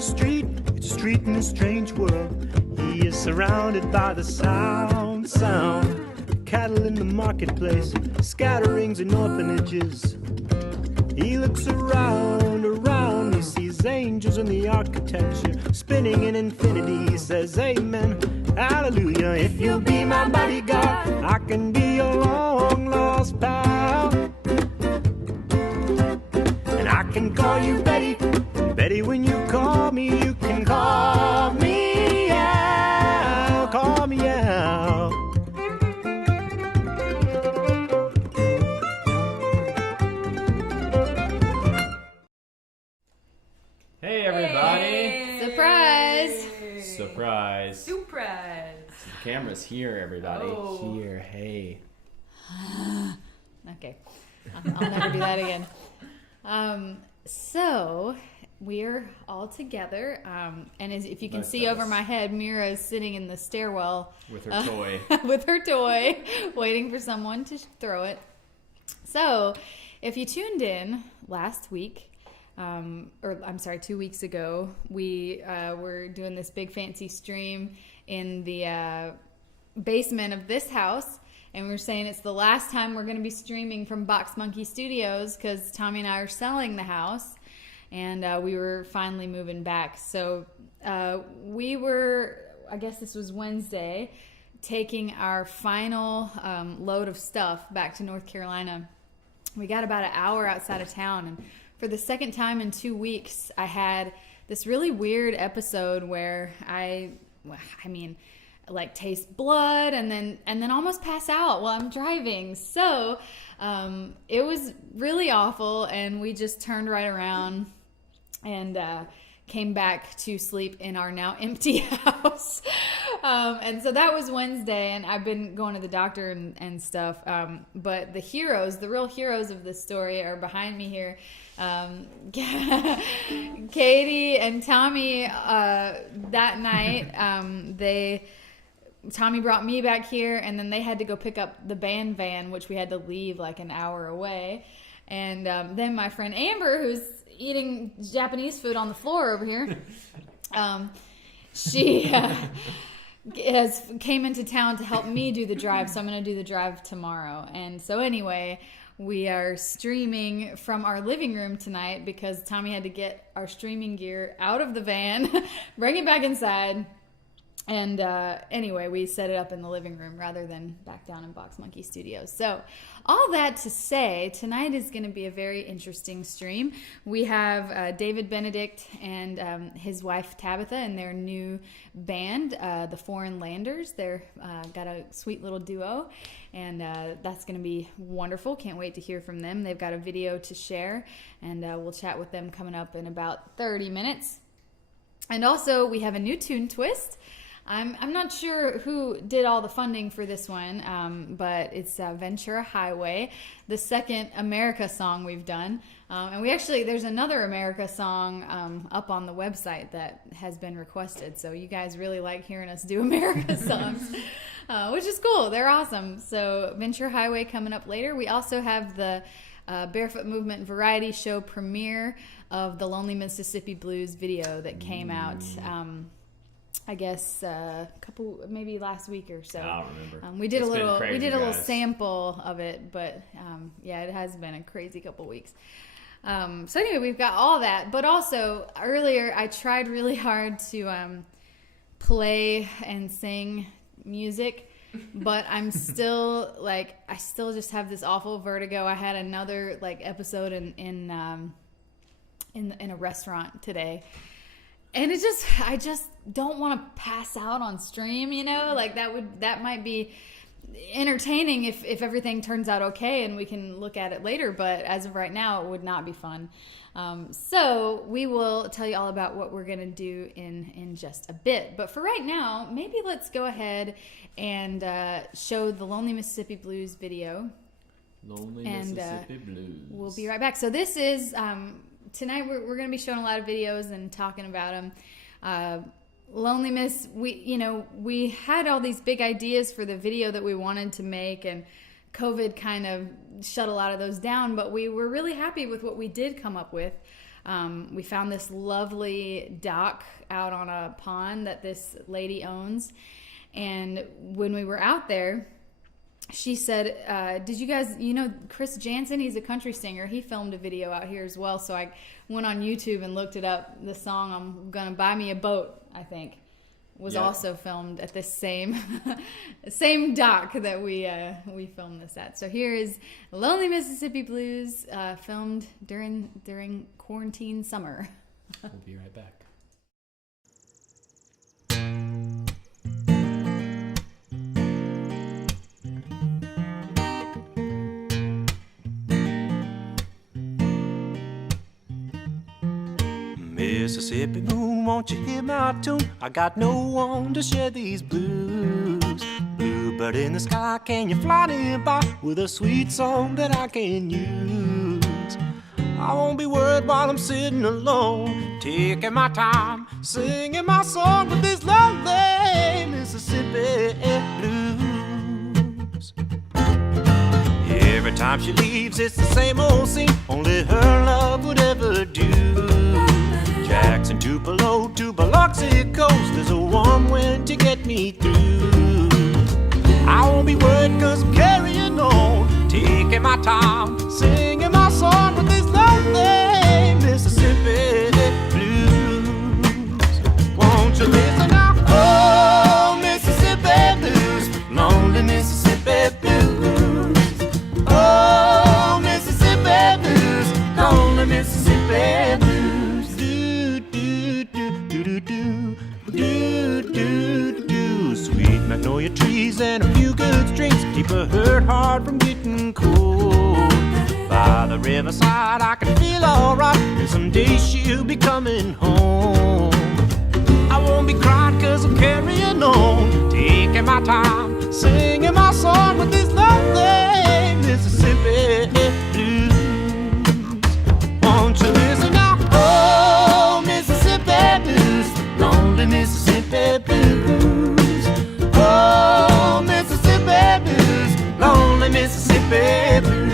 the street, it's a street in a strange world. He is surrounded by the sound. Cattle in the marketplace, scatterings and orphanages. He looks around, he sees angels in the architecture, spinning in infinity. He says, amen, hallelujah. If you'll be my bodyguard, I can be your long lost pal. And I can call you Betty, and Betty, when you call me, you can call me out, call me out. Hey everybody! Surprise! Surprise! The camera's here, everybody. Oh. Here, hey. Okay, I'll never do that again. So we're all together, and if you can see over my head, Mira is sitting in the stairwell With her toy. with her toy, waiting for someone to throw it. So, if you tuned in last week, 2 weeks ago, we were doing this big fancy stream in the basement of this house, and we were saying it's the last time we're going to be streaming from Box Monkey Studios because Tommy and I are selling the house, and we were finally moving back. So we were, I guess this was Wednesday, taking our final load of stuff back to North Carolina. We got about an hour outside of town, and for the second time in 2 weeks, I had this really weird episode where I taste blood and then almost pass out while I'm driving. So it was really awful, and we just turned right around and came back to sleep in our now empty house. And so that was Wednesday, and I've been going to the doctor and stuff. But the real heroes of this story are behind me here. Katie and Tommy, that night, Tommy brought me back here, and then they had to go pick up the band van, which we had to leave like an hour away. And then my friend Amber, who's eating Japanese food on the floor over here, she came into town to help me do the drive, so I'm going to do the drive tomorrow. And so anyway, we are streaming from our living room tonight because Tommy had to get our streaming gear out of the van, bring it back inside. And anyway, we set it up in the living room rather than back down in Box Monkey Studios. So all that to say, tonight is going to be a very interesting stream. We have David Benedict and his wife Tabitha and their new band, the Foreign Landers. They're got a sweet little duo, and that's going to be wonderful. Can't wait to hear from them. They've got a video to share, and we'll chat with them coming up in about 30 minutes. And also, we have a new tune twist. I'm not sure who did all the funding for this one, but it's Ventura Highway, the second America song we've done. And there's another America song up on the website that has been requested. So you guys really like hearing us do America songs, which is cool. They're awesome. So Ventura Highway coming up later. We also have the Barefoot Movement Variety Show premiere of the Lonely Mississippi Blues video that came out I guess maybe last week or so. I don't remember. We did a little sample of it, but it has been a crazy couple weeks. So anyway, we've got all that, but also earlier I tried really hard to play and sing music, but I'm still I still just have this awful vertigo. I had another episode in a restaurant today. And I just don't want to pass out on stream, that might be entertaining if everything turns out okay and we can look at it later. But as of right now, it would not be fun. So we will tell you all about what we're going to do in just a bit. But for right now, maybe let's go ahead and show the Lonely Mississippi Blues video. Mississippi Blues. We'll be right back. So this is... tonight we're going to be showing a lot of videos and talking about them. Lonely Miss, we had all these big ideas for the video that we wanted to make, and COVID kind of shut a lot of those down, but we were really happy with what we did come up with. We found this lovely dock out on a pond that this lady owns. And when we were out there, she said, did you guys, Chris Jansen, he's a country singer. He filmed a video out here as well. So I went on YouTube and looked it up. The song, I'm Gonna Buy Me a Boat, I think, was also filmed at this same same dock that we filmed this at. So here is Lonely Mississippi Blues, filmed during quarantine summer. We'll be right back. Mississippi moon, won't you hear my tune? I got no one to share these blues. Bluebird in the sky, can you fly nearby with a sweet song that I can use? I won't be worried while I'm sitting alone, taking my time, singing my song with these lovely Mississippi blues. Every time she leaves, it's the same old scene, only her love would ever do. Jackson, Tupelo, to Biloxi coast, there's a warm wind to get me through. I won't be worried cause I'm carrying on, taking my time, singing my song with these lovely Mississippi blues. Won't you listen now? Oh, Mississippi blues, lonely Mississippi blues. Oh, Mississippi blues, lonely Mississippi blues. Sweet magnolia trees and a few good strings keep a hurt heart from getting cold. By the riverside I can feel alright, and someday she'll be coming home. I won't be crying cause I'm carrying on, taking my time, singing my song with these lovely Mississippi blues. Won't you listen now? Oh, Mississippi blues, lonely Mississippi blues. Oh, Mississippi blues, lonely Mississippi blues.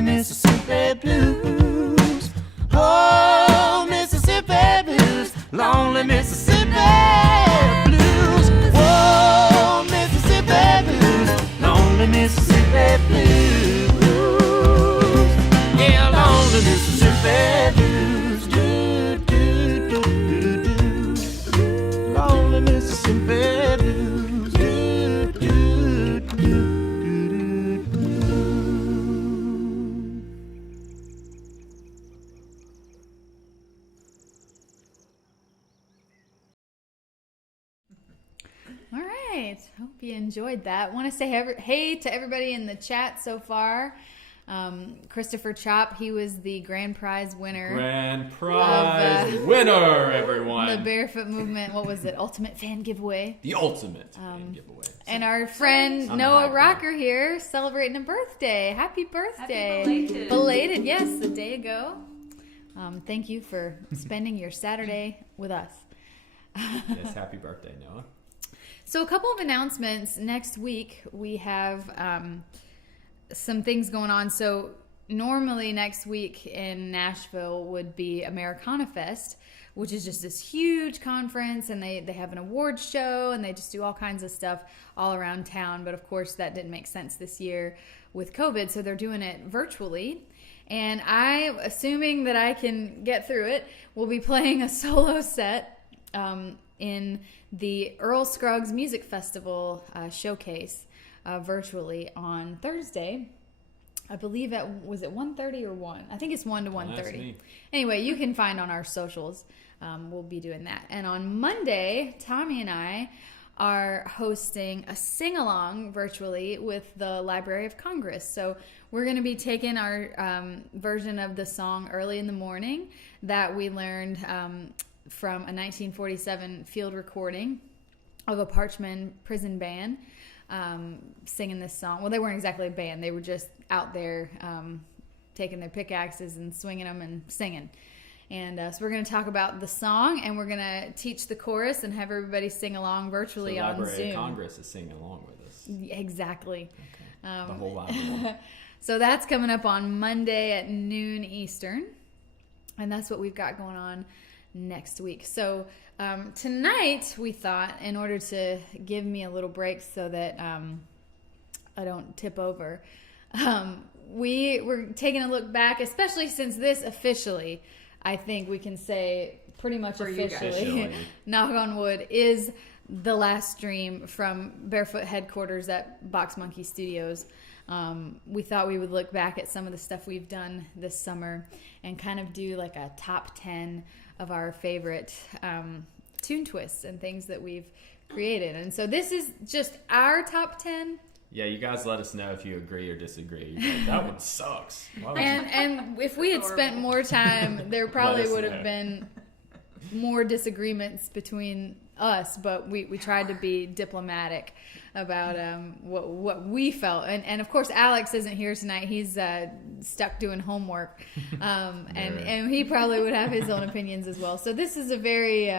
Mississippi blues. Oh, Mississippi blues, lonely Mississippi blues. Whoa, Mississippi blues, lonely Mississippi blues. Yeah, lonely Mississippi blues. Do, do, do, do, do. Lonely Mississippi blues. Do, do, do, do. All right. Hope you enjoyed that. Want to say hey to everybody in the chat so far. Christopher Chop, he was the grand prize winner. Winner, everyone. The Barefoot Movement, what was it? Ultimate fan giveaway. The ultimate fan giveaway. And our friend Noah Rocker here celebrating a birthday. Happy birthday. Happy Belated, yes, a day ago. Thank you for spending your Saturday with us. Yes, happy birthday, Noah. So a couple of announcements. Next week, we have some things going on. So normally next week in Nashville would be Americana Fest, which is just this huge conference, and they have an awards show, and they just do all kinds of stuff all around town. But of course, that didn't make sense this year with COVID, so they're doing it virtually. And I, assuming that I can get through it, will be playing a solo set in the Earl Scruggs Music Festival showcase virtually on Thursday. I believe was it 1:30 or 1? I think it's 1 to 1:30. Anyway, you can find on our socials. We'll be doing that. And on Monday, Tommy and I are hosting a sing-along virtually with the Library of Congress. So we're going to be taking our version of the song Early in the Morning that we learned from a 1947 field recording of a Parchman prison band singing this song. Well, they weren't exactly a band. They were just out there taking their pickaxes and swinging them and singing. And so we're going to talk about the song, and we're going to teach the chorus and have everybody sing along virtually on Zoom. The Library of Congress is singing along with us. Exactly. Okay. The whole library. So that's coming up on Monday at noon Eastern. And that's what we've got going on next week. So tonight we thought, in order to give me a little break so that I don't tip over, we were taking a look back, especially since this officially, I think we can say pretty much officially, knock on wood, is the last stream from Barefoot headquarters at Box Monkey Studios. We thought we would look back at some of the stuff we've done this summer and kind of do like a top 10 of our favorite tune twists and things that we've created. And so this is just our top 10. Yeah, you guys let us know if you agree or disagree. Like, that one sucks. And if we had spent more time, there probably would have been more disagreements between us, but we tried to be diplomatic about what we felt. And of course, Alex isn't here tonight. He's stuck doing homework. And he probably would have his own opinions as well. So this is a very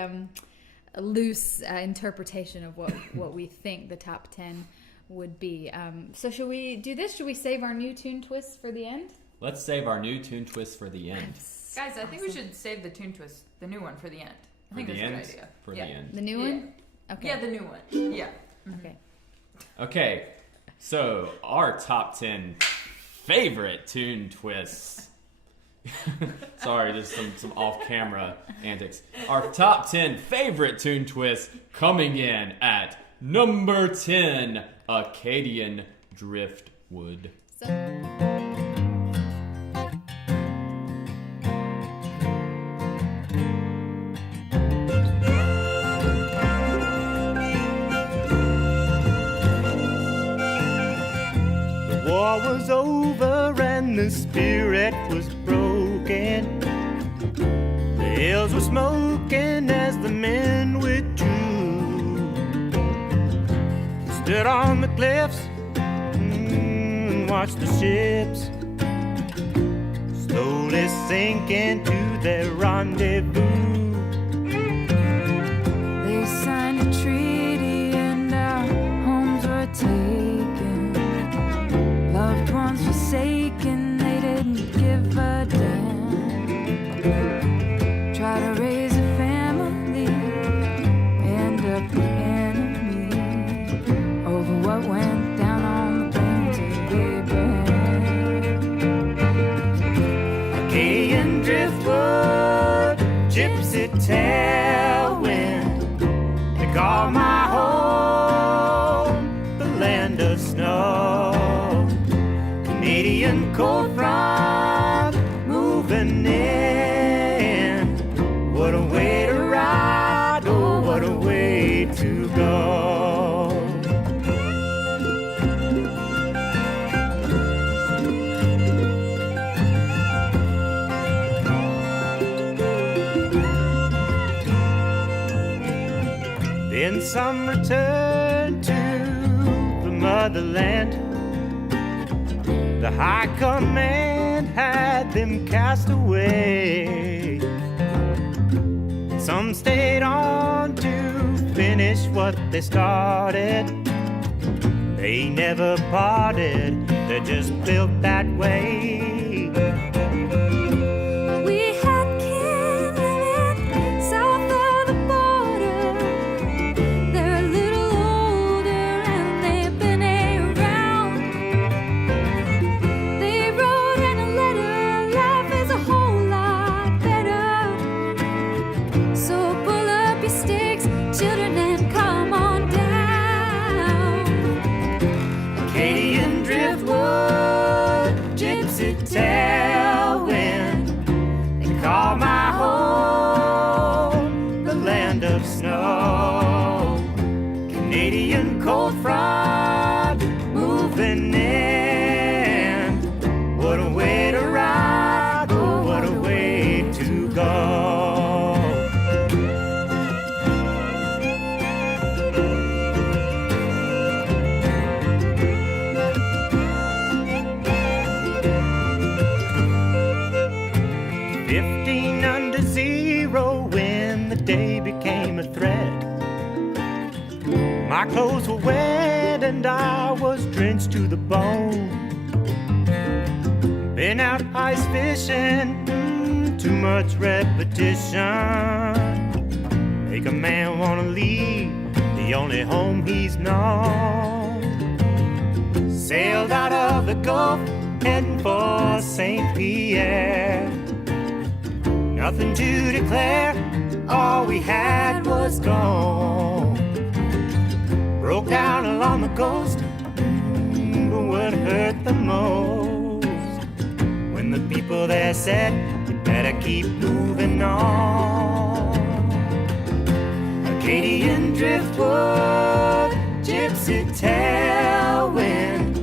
loose interpretation of what we think the top 10 would be. So should we do this? Should we save our new tune twists for the end? Let's save our new tune twist for the end. Guys, I think we should save the tune twist, the new one, for the end. I think that's a good idea. For the end. The new one? Okay. Yeah, the new one. Yeah. Okay. Okay, so our top 10 favorite tune twists. Sorry, just some off-camera antics. Our top 10 favorite tune twists coming in at number 10, Acadian Driftwood. The war was over and the spirit was broken. The hills were smoking as the men withdrew. Stood on the cliffs and watched the ships slowly sink into their rendezvous. They signed a treaty and our homes were taken. Loved ones forsaken, they didn't give a damn. Try to raise a family, end up the enemy. Over what went down on the plains of Abraham. Acadian driftwood, gypsy tailwind, they call my home the land of snow. Canadian cold front moving in. What a way to ride, oh what a way to go. Then some returned to the motherland. The high command had them cast away. Some stayed on to finish what they started. They never parted, they're just built that way. We had kin living south of the border. They're a little older and they've been around. They wrote in a letter, life is a whole lot better. So pull up your sticks, children, and come on down. Acadian driftwood, gypsy 15 under zero when the day became a threat. My clothes were wet and I was drenched to the bone. Been out ice fishing, too much repetition. Make a man wanna leave the only home he's known. Sailed out of the Gulf, heading for St. Pierre. Nothing to declare, all we had was gone. Broke down along the coast, but what hurt the most? When the people there said, you better keep moving on. Acadian driftwood, gypsy tailwind,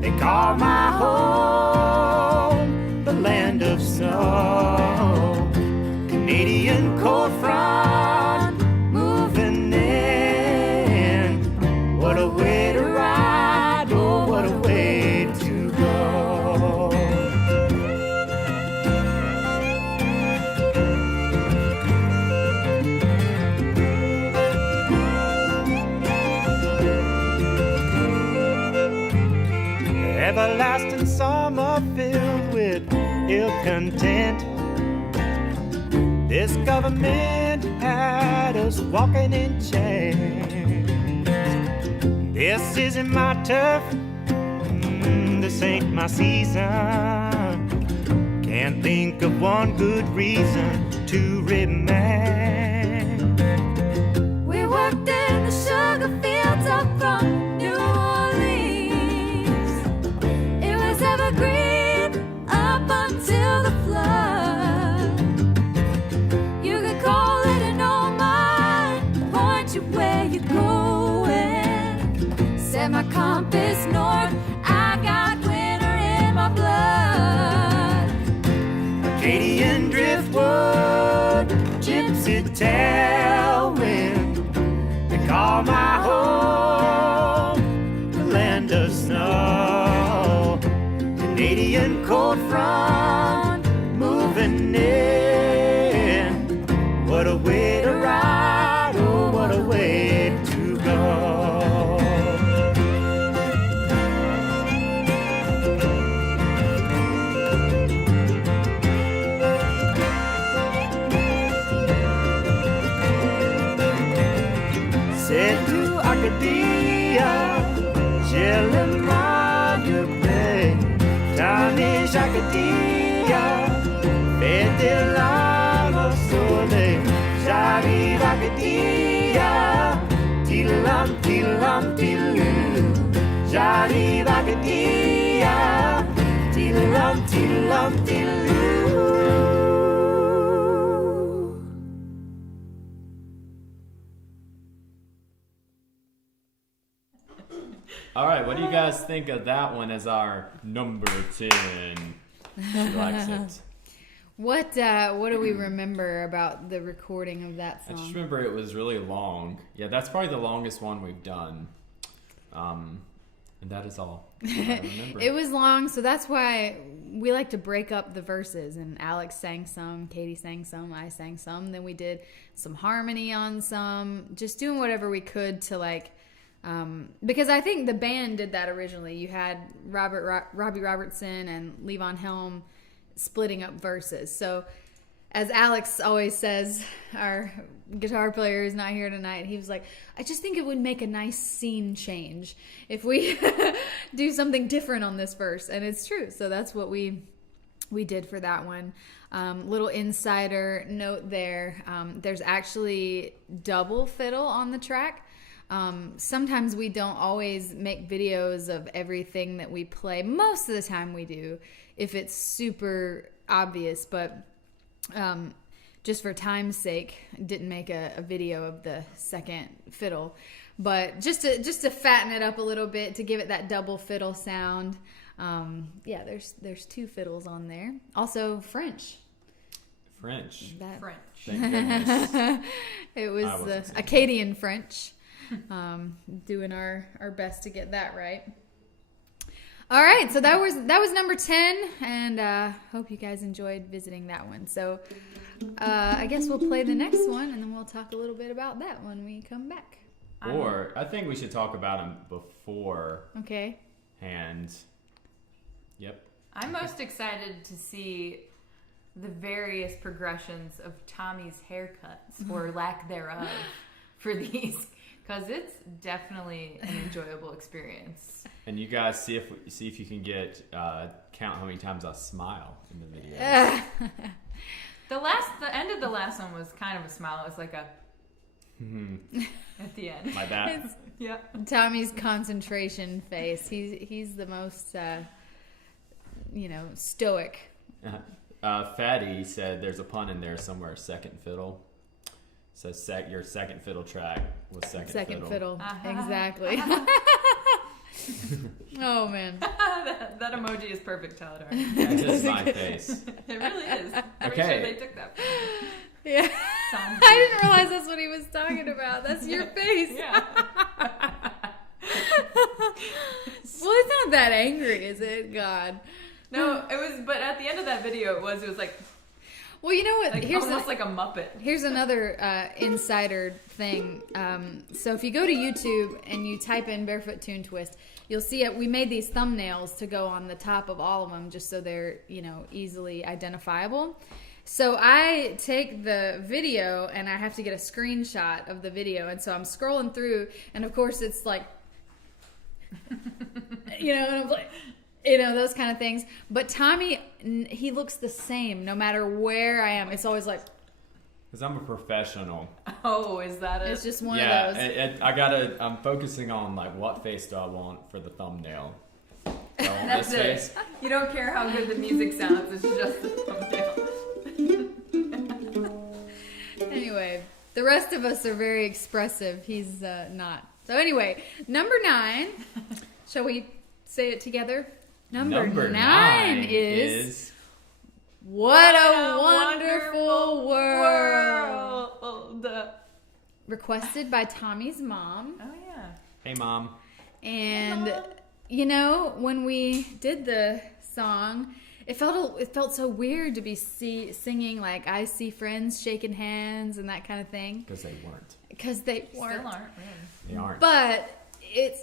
they call my home the land of snow. Canadian cold front moving in. What a way to ride, oh, what a way to go. Everlasting summer filled with ill content. This government had us walking in chains. This isn't my turf, this ain't my season. Can't think of one good reason to remain. We worked in the sugar fields up from New Orleans. It was evergreen up until the flood. You could call it an old mine, point you where you're going. Set my compass north, I got winter in my blood. Acadian driftwood, gypsy tailwind, they call my home the land of snow. Canadian cold front moving in. What a way to ride, oh, what a way to go. Said to Arcadia, Jeremiah Bay, Tani Jacadilla, Fede Lama Sole, Shari Arcadia, Tilam, Tilam, Tilu, Shari Arcadia, Tilam, Tilam, Tilu. All right, what do you guys think of that one as our number 10? She likes it. What do we remember about the recording of that I song? just remember it was really long. Yeah, that's probably the longest one we've done. And that is all I remember. It was long, so that's why we like to break up the verses. And Alex sang some, Katie sang some, I sang some. Then we did some harmony on some, just doing whatever we could to because I think the band did that originally. You had Robbie Robertson and Levon Helm splitting up verses. So as Alex always says, our guitar player who's not here tonight, he was like, I just think it would make a nice scene change if we do something different on this verse. And it's true. So that's what we did for that one. Little insider note there. There's actually double fiddle on the track. Sometimes we don't always make videos of everything that we play. Most of the time we do, if it's super obvious, but just for time's sake, didn't make a video of the second fiddle. But just to fatten it up a little bit, to give it that double fiddle sound. Yeah, there's two fiddles on there. Also French. French. French. Thank goodness. It was I wasn't saying Acadian French. Doing our best to get that right. All right, so that was number 10, and hope you guys enjoyed visiting that one. So I guess we'll play the next one, and then we'll talk a little bit about that when we come back. Or I think we should talk about them before. Okay. And yep. I'm most excited to see the various progressions of Tommy's haircuts or lack thereof for these, because it's definitely an enjoyable experience. And you guys see if you can get count how many times I smile in the video. The end of the last one was kind of a smile. It was like a at the end. Like that. Yeah. Tommy's concentration face. He's the most stoic. Fatty said there's a pun in there somewhere. Second fiddle. So your second fiddle track was second fiddle. Exactly. Oh man. that emoji is perfect, Tyler. That's just my face. It really is. I'm Okay. sure they took that from me. Yeah. Sounds I didn't realize that's what he was talking about. That's your face. Yeah. Well, it's not that angry, is it? God. No, it was. But at the end of that video, it was like. Well, you know what? Like almost like a Muppet. Here's another insider thing. So if you go to YouTube and you type in Barefoot Tune Twist, you'll see it. We made these thumbnails to go on the top of all of them just so they're, easily identifiable. So I take the video and I have to get a screenshot of the video. And so I'm scrolling through, and of course it's like, and I'm like, those kind of things. But Tommy, he looks the same no matter where I am. It's always like... Because I'm a professional. Oh, is that it? It's just one Yeah, of those. I'm focusing on like what face do I want for the thumbnail. Do I want That's this it. face? You don't care how good the music sounds. It's just the thumbnail. Anyway, the rest of us are very expressive. He's not. So anyway, number 9. Shall we say it together? Number 9 is What a Wonderful World. Requested by Tommy's mom. Oh, yeah. Hey, Mom. And, when we did the song, it felt so weird to be singing like I see friends shaking hands and that kind of thing. Because they weren't. Because they weren't. Still aren't, really. They aren't. But it's,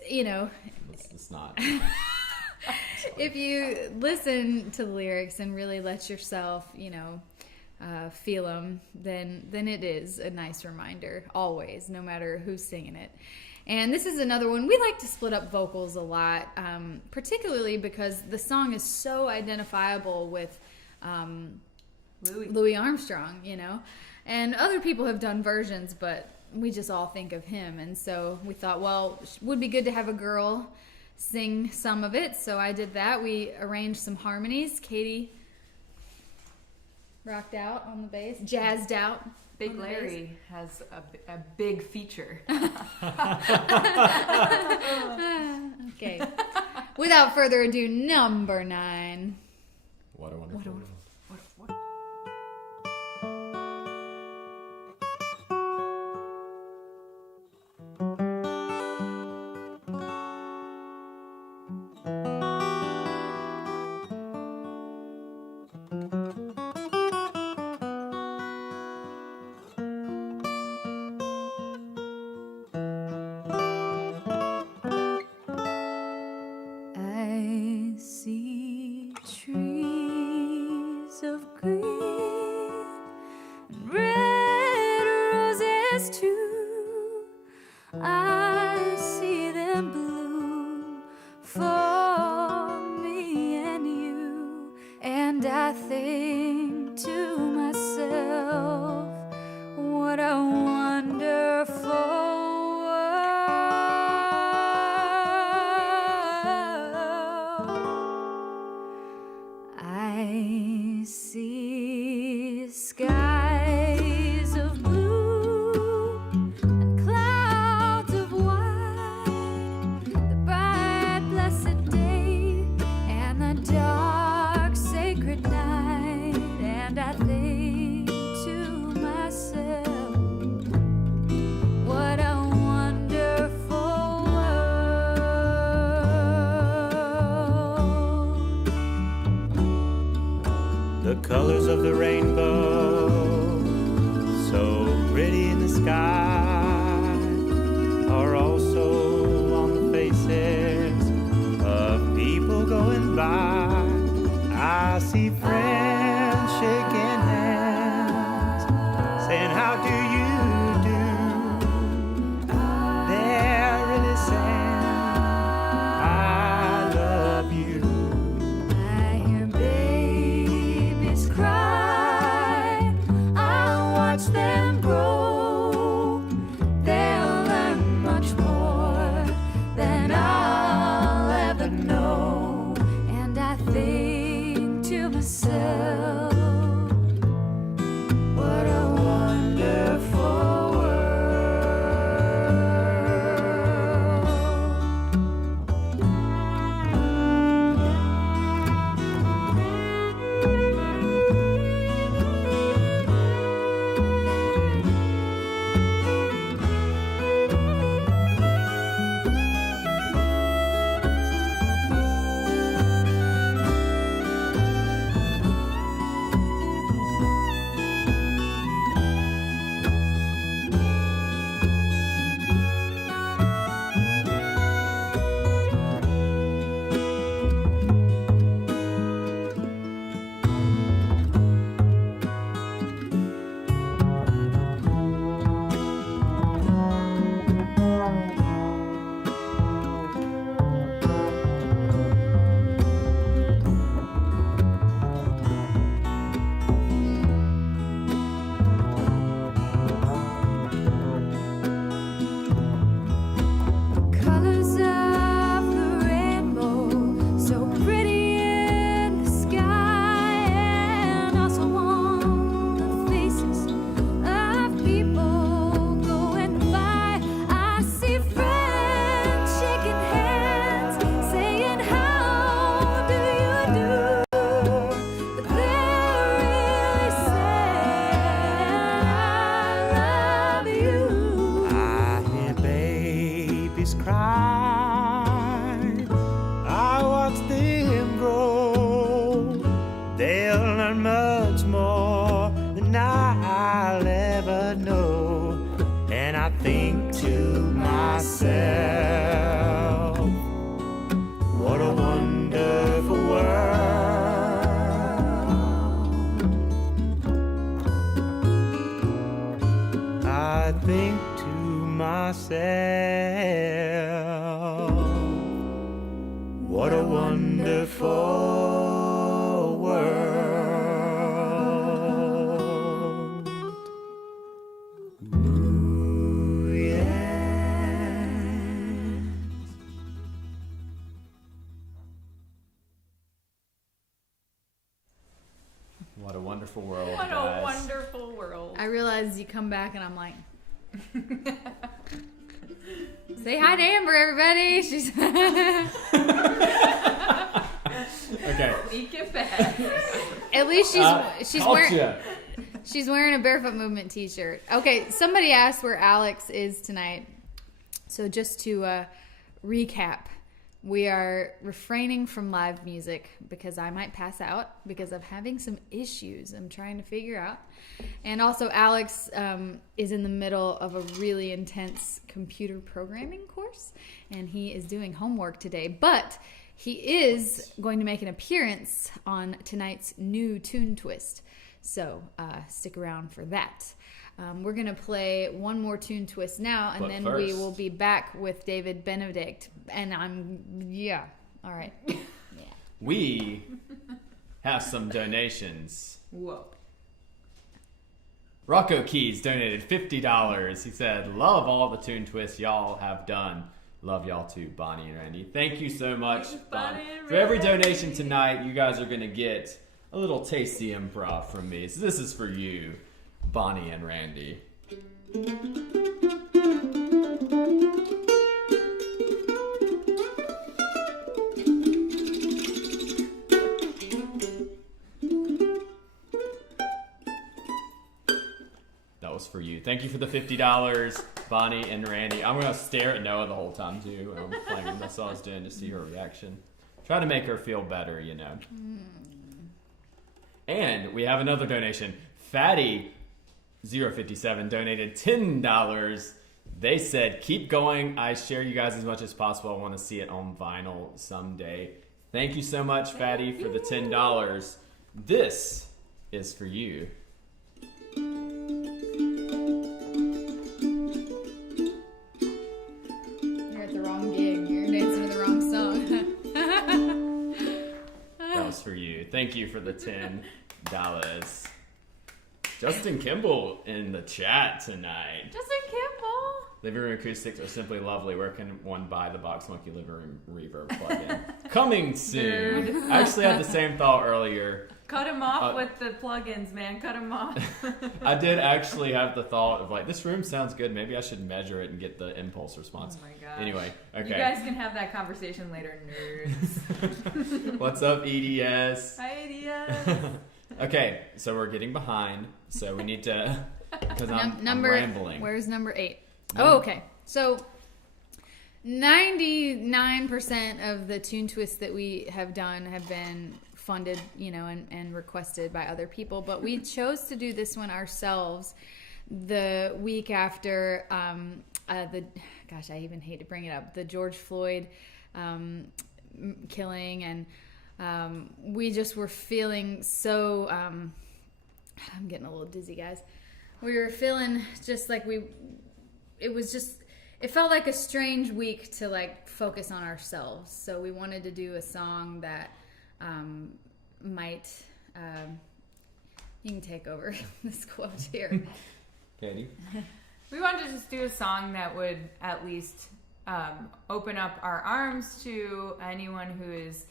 It's not. if you listen to the lyrics and really let yourself, feel them, then it is a nice reminder, always, no matter who's singing it. And this is another one. We like to split up vocals a lot, particularly because the song is so identifiable with Louis Armstrong, And other people have done versions, but we just all think of him. And so we thought, well, it would be good to have a girl sing some of it. So I did that. We arranged some harmonies. Katie rocked out on the bass, jazzed out. Big Larry has a big feature. Okay. Without further ado, number 9. What a wonderful world. I see trees of green and red roses too. I see them bloom for me and you, and I think to myself, what a wonderful I see skies of blue and clouds of white, the bright blessed day and the dark sacred night, and I think to myself, what a wonderful world. the colors of the rainbow, so pretty in the sky, are also on the faces of people going by. I see friends shaking hands, saying, how do you do? They're really saying, I love you. I hear babies cry, I watch them grow. They'll learn much more than I'll ever know. And I think to myself, what a wonderful world. Colors of the rainbow, so pretty in the sky, and also on the faces of people going by. I see friends shaking hands, saying, how do you do? But they're really saying, I love you. I hear babies cry, I watch them grow. They'll learn much more than I'll ever know. And I think to myself, what a wonderful world. I think to myself, what a wonderful world. Ooh, yeah. What a wonderful world, What guys. a wonderful world. I realize you come back and I'm like, say hi to Amber, everybody. She's Okay. Sneak it back. at least she's wearing Culture. she's wearing a Barefoot Movement t-shirt. Okay, somebody asked where Alex is tonight. So just to recap, we are refraining from live music because I might pass out because I'm having some issues I'm trying to figure out. And also Alex is in the middle of a really intense computer programming course, and he is doing homework today. But he is going to make an appearance on tonight's new Tune Twist. So stick around for that. We're going to play one more Tune Twist now, and But then first, we will be back with David Benedict. And all right. we have some donations. Whoa. Rocco Keys donated $50. He said, love all the Tune Twists y'all have done. Love y'all too, Bonnie and Randy. Thank you so much, Bonnie and For every Randy. donation tonight, you guys are going to get a little tasty improv from me. So this is for you, Bonnie and Randy. That was for you. Thank you for the $50, Bonnie and Randy. I'm going to stare at Noah the whole time, too, when I'm playing what I was doing to see her reaction. Try to make her feel better, you know. And we have another donation. Fatty057 donated $10. They said, keep going. I share you guys as much as possible. I want to see it on vinyl someday. Thank you so much, Fatty, for the $10. This is for you. You're at the wrong gig. You're dancing to the wrong song. That was for you. Thank you for the $10. Justin Kimball in the chat tonight. Justin Kimball. Living room acoustics are simply lovely. Where can one buy the Box Monkey Living Room Reverb plugin? Coming soon. Dude. I actually had the same thought earlier. Cut him off with the plugins, man. Cut him off. I did actually have the thought of like, this room sounds good. Maybe I should measure it and get the impulse response. Oh my gosh. Anyway, okay. You guys can have that conversation later, nerds. What's up, EDS? Hi, EDS. Okay, so we're getting behind. So we need to, because I'm rambling. Where's number 8? Oh, okay. So 99% of the tune twists that we have done have been funded, and requested by other people, but we chose to do this one ourselves the week after I even hate to bring it up, the George Floyd killing, and we just were feeling so I'm getting a little dizzy, guys. We were feeling just like it felt like a strange week to like focus on ourselves. So we wanted to do a song that might you can take over this quote here. Katie? We wanted to just do a song that would at least open up our arms to anyone who is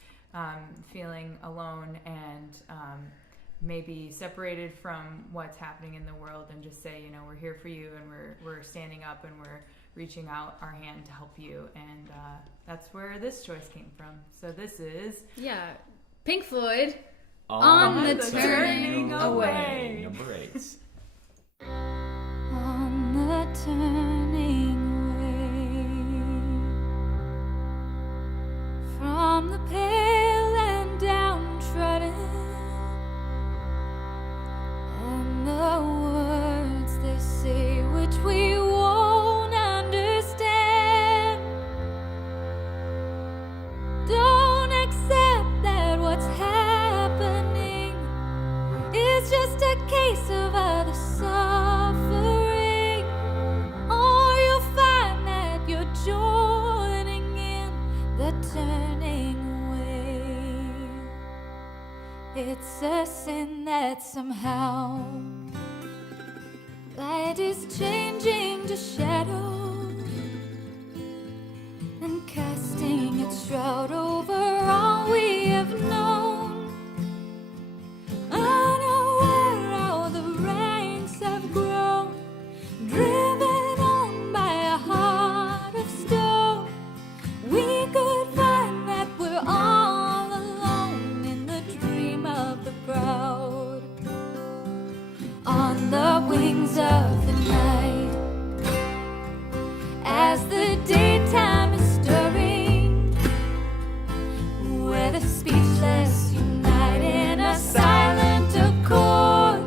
feeling alone and maybe separated from what's happening in the world, and just say, we're here for you, and we're standing up, and we're reaching out our hand to help you. And that's where this choice came from. So this is Pink Floyd, On the Turning Away. Number 8. On the turning away from the pale and downtrodden, and the words they say which we won't understand. Don't accept that what's happening is just a case of other suffering, or you'll find that you're joining in the turning away. It's a sin that somehow light is changing to shadow and casting its shroud over all we have known. Unaware how the ranks have grown, driven on by a heart of stone, we could find that we're all alone in the dream of the proud. On the wings of the night, as the daytime is stirring, where the speechless unite in a silent accord,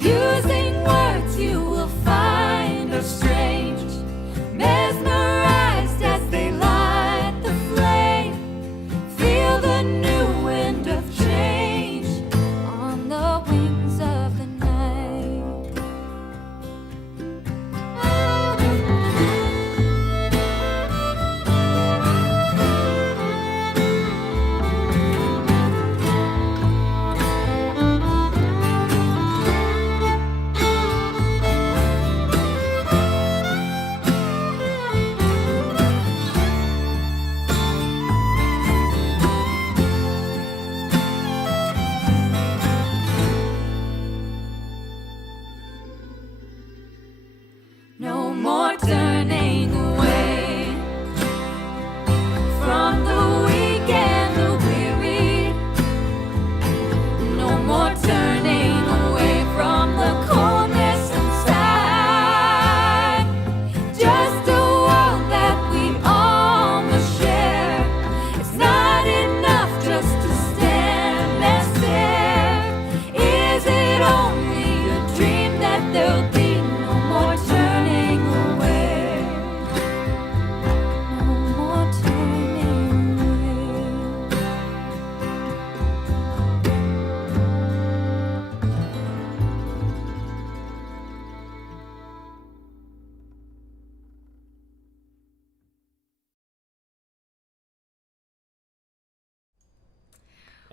using words you will find are strange, mesmerized as they light the flame. Feel the new wind of change on the wings of the night.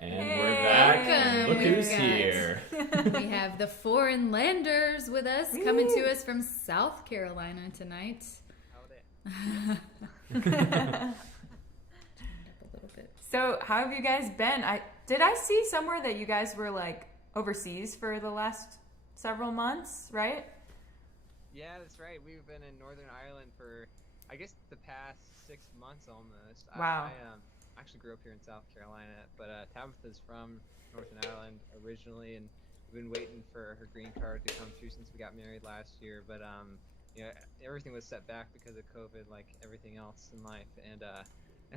And we're back. And look Welcome, who's guys. here. We have the foreign landers with us, coming to us from South Carolina tonight. So, how have you guys been? Did I see somewhere that you guys were like overseas for the last several months, right? Yeah, that's right. We've been in Northern Ireland for, I guess, the past 6 months almost. Wow. I actually grew up here in South Carolina, but Tabitha's from Northern Ireland originally, and we've been waiting for her green card to come through since we got married last year. But you know, everything was set back because of COVID, like everything else in life, and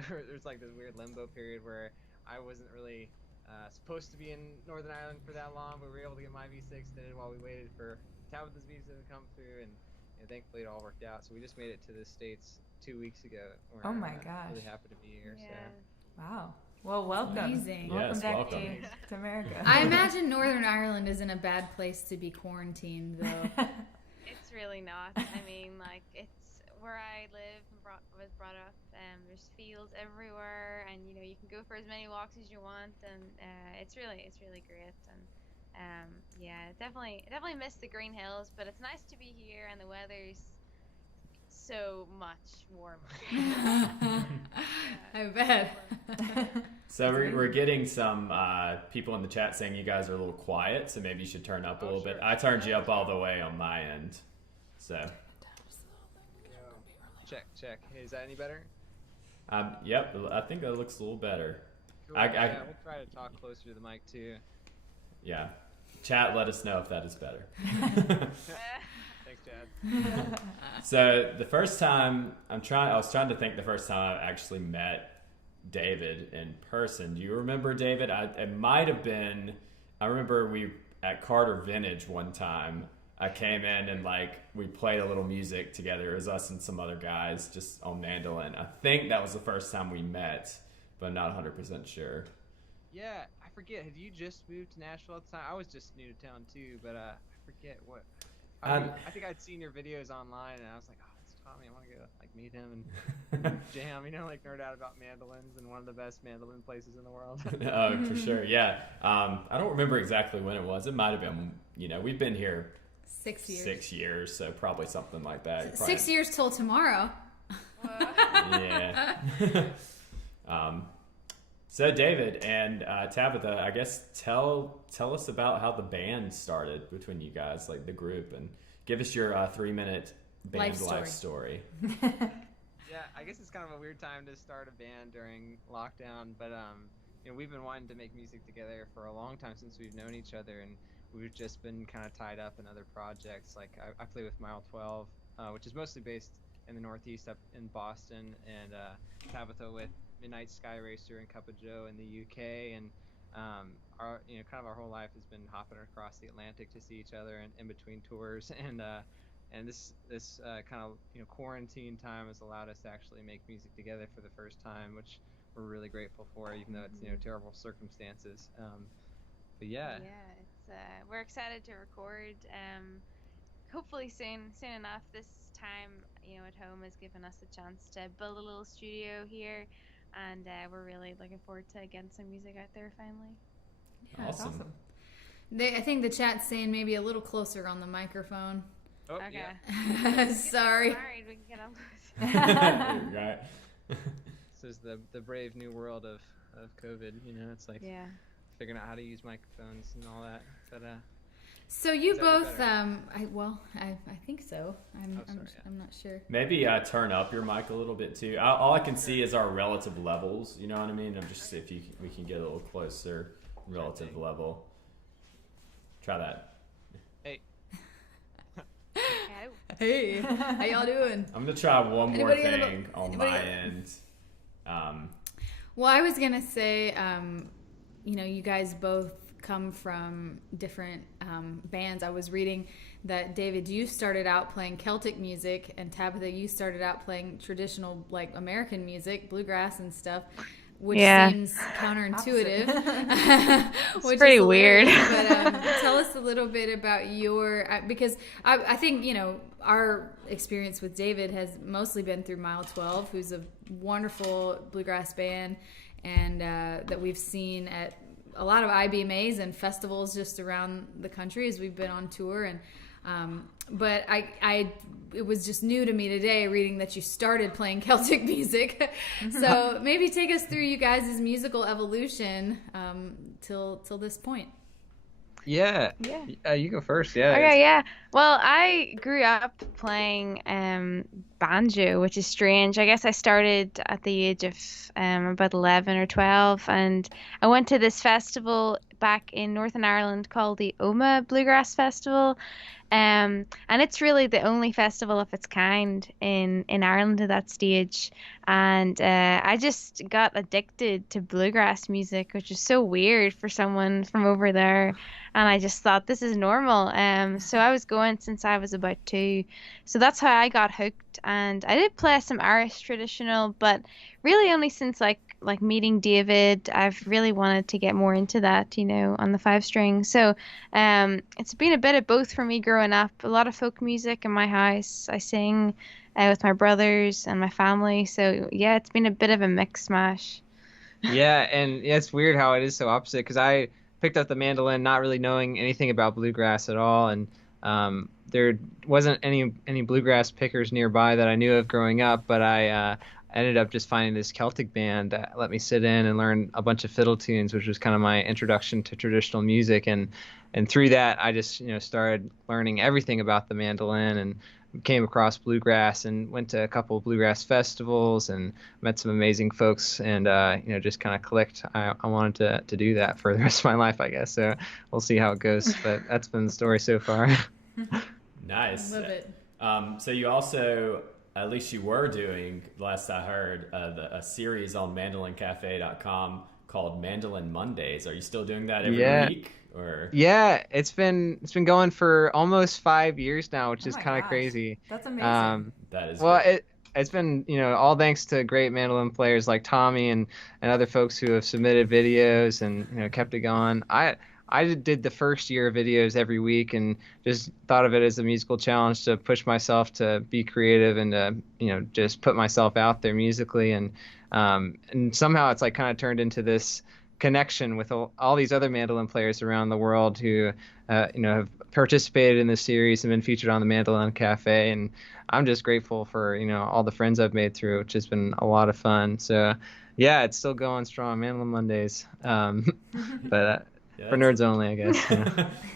there's like this weird limbo period where I wasn't really supposed to be in Northern Ireland for that long, but we were able to get my visa extended while we waited for Tabitha's visa to come through, and thankfully it all worked out. So we just made it to the States 2 weeks ago. We're, Oh my gosh. Really happy to be here. Yeah. Wow. Well, welcome. Amazing. Welcome Yes, back welcome. to America. I imagine Northern Ireland isn't a bad place to be quarantined, though. It's really not. I mean, like, it's where I live and was brought up. There's fields everywhere, and you can go for as many walks as you want, and it's really great. And yeah, definitely miss the green hills, but it's nice to be here, and the weather's so much warmer. I bet. So we're getting some people in the chat saying you guys are a little quiet, so maybe you should turn up a little bit. Sure. I turned you up all the way on my end. So, Check. Hey, is that any better? yep, I think that looks a little better. Cool. Yeah, we'll try to talk closer to the mic too. Yeah. Chat, let us know if that is better. Thanks, Chad. So the first time I was trying to think the first time I actually met David in person. Do you remember David? It might have been. I remember we at Carter Vintage one time. I came in and we played a little music together. It was us and some other guys just on mandolin. I think that was the first time we met, but I'm not 100% sure. Yeah, I forget. Had you just moved to Nashville at the time? I was just new to town too, but I forget what. I think I'd seen your videos online, and I was like, oh, it's Tommy. I want to go meet him and jam. Nerd out about mandolins in one of the best mandolin places in the world. Oh, for sure. Yeah. I don't remember exactly when it was. It might have been. We've been here 6 years. 6 years, so probably something like that. 6 years till tomorrow. Yeah. So David and Tabitha, I guess tell us about how the band started between you guys, like the group, and give us your 3-minute band life story. Yeah, I guess it's kind of a weird time to start a band during lockdown, but we've been wanting to make music together for a long time since we've known each other, and we've just been kind of tied up in other projects. Like I play with Mile 12, which is mostly based in the Northeast up in Boston, and Tabitha with Midnight Sky Racer and Cup of Joe in the UK, and our our whole life has been hopping across the Atlantic to see each other and in between tours, and this kind of quarantine time has allowed us to actually make music together for the first time, which we're really grateful for, even though it's terrible circumstances. But yeah. Yeah, it's we're excited to record. Hopefully soon enough. This time, at home has given us a chance to build a little studio here, and we're really looking forward to getting some music out there finally. Yeah, that's awesome. I think the chat's saying maybe a little closer on the microphone. Oh, Okay. yeah. Sorry. Married, we can get on close. Right. This is the brave new world of COVID. It's like Yeah. figuring out how to use microphones and all that. But So you Is that both, better? I think so. sorry, I'm not sure. Maybe turn up your mic a little bit too. All I can see is our relative levels. You know what I mean? I'm just see if we can get a little closer, relative level. Try that. hey, Hello. Hey, how y'all doing? I'm gonna try one more Anybody thing on my end. Well, I was gonna say, you guys both come from different bands. I was reading that David, you started out playing Celtic music, and Tabitha, you started out playing traditional American music, bluegrass and stuff, which seems counterintuitive. It's Which pretty is weird. But tell us a little bit about your, because I think, our experience with David has mostly been through Mile 12, who's a wonderful bluegrass band, and that we've seen at a lot of IBMAs and festivals just around the country as we've been on tour. And but it was just new to me today reading that you started playing Celtic music. So maybe take us through you guys' musical evolution till this point. Yeah. You go first. Yeah. Okay, yeah. Well, I grew up playing banjo, which is strange. I guess I started at the age of about 11 or 12, and I went to this festival back in Northern Ireland called the Oma Bluegrass Festival. And it's really the only festival of its kind in Ireland at that stage. And I just got addicted to bluegrass music, which is so weird for someone from over there. And I just thought this is normal. So I was going since I was about 2. So that's how I got hooked. And I did play some Irish traditional, but really only since like meeting David, I've really wanted to get more into that, on the 5-string. So it's been a bit of both for me growing up. A lot of folk music in my house. I sing with my brothers and my family. So yeah, it's been a bit of a mix mash. Yeah, and it's weird how it is so opposite, because I picked up the mandolin not really knowing anything about bluegrass at all, and there wasn't any bluegrass pickers nearby that I knew of growing up, but I ended up just finding this Celtic band that let me sit in and learn a bunch of fiddle tunes, which was kind of my introduction to traditional music, and through that I just started learning everything about the mandolin and came across bluegrass and went to a couple of bluegrass festivals and met some amazing folks, and just kind of clicked. I wanted to do that for the rest of my life, I guess. So we'll see how it goes, but that's been the story so far. Nice. Love it. So you also, at least you were doing, last I heard, a series on mandolincafe.com called Mandolin Mondays. Are you still doing that every week? Or yeah, it's been going for almost 5 years now, which is kind of crazy. That's amazing. that is Well, great. it's been all thanks to great mandolin players like Tommy and other folks who have submitted videos and kept it going. I did the first year of videos every week and just thought of it as a musical challenge to push myself to be creative and to just put myself out there musically, and somehow it's like kind of turned into this connection with all these other mandolin players around the world who have participated in this series and been featured on the Mandolin Cafe, and I'm just grateful for all the friends I've made through, which has been a lot of fun. So yeah, it's still going strong, Mandolin Mondays, but for nerds only, I guess.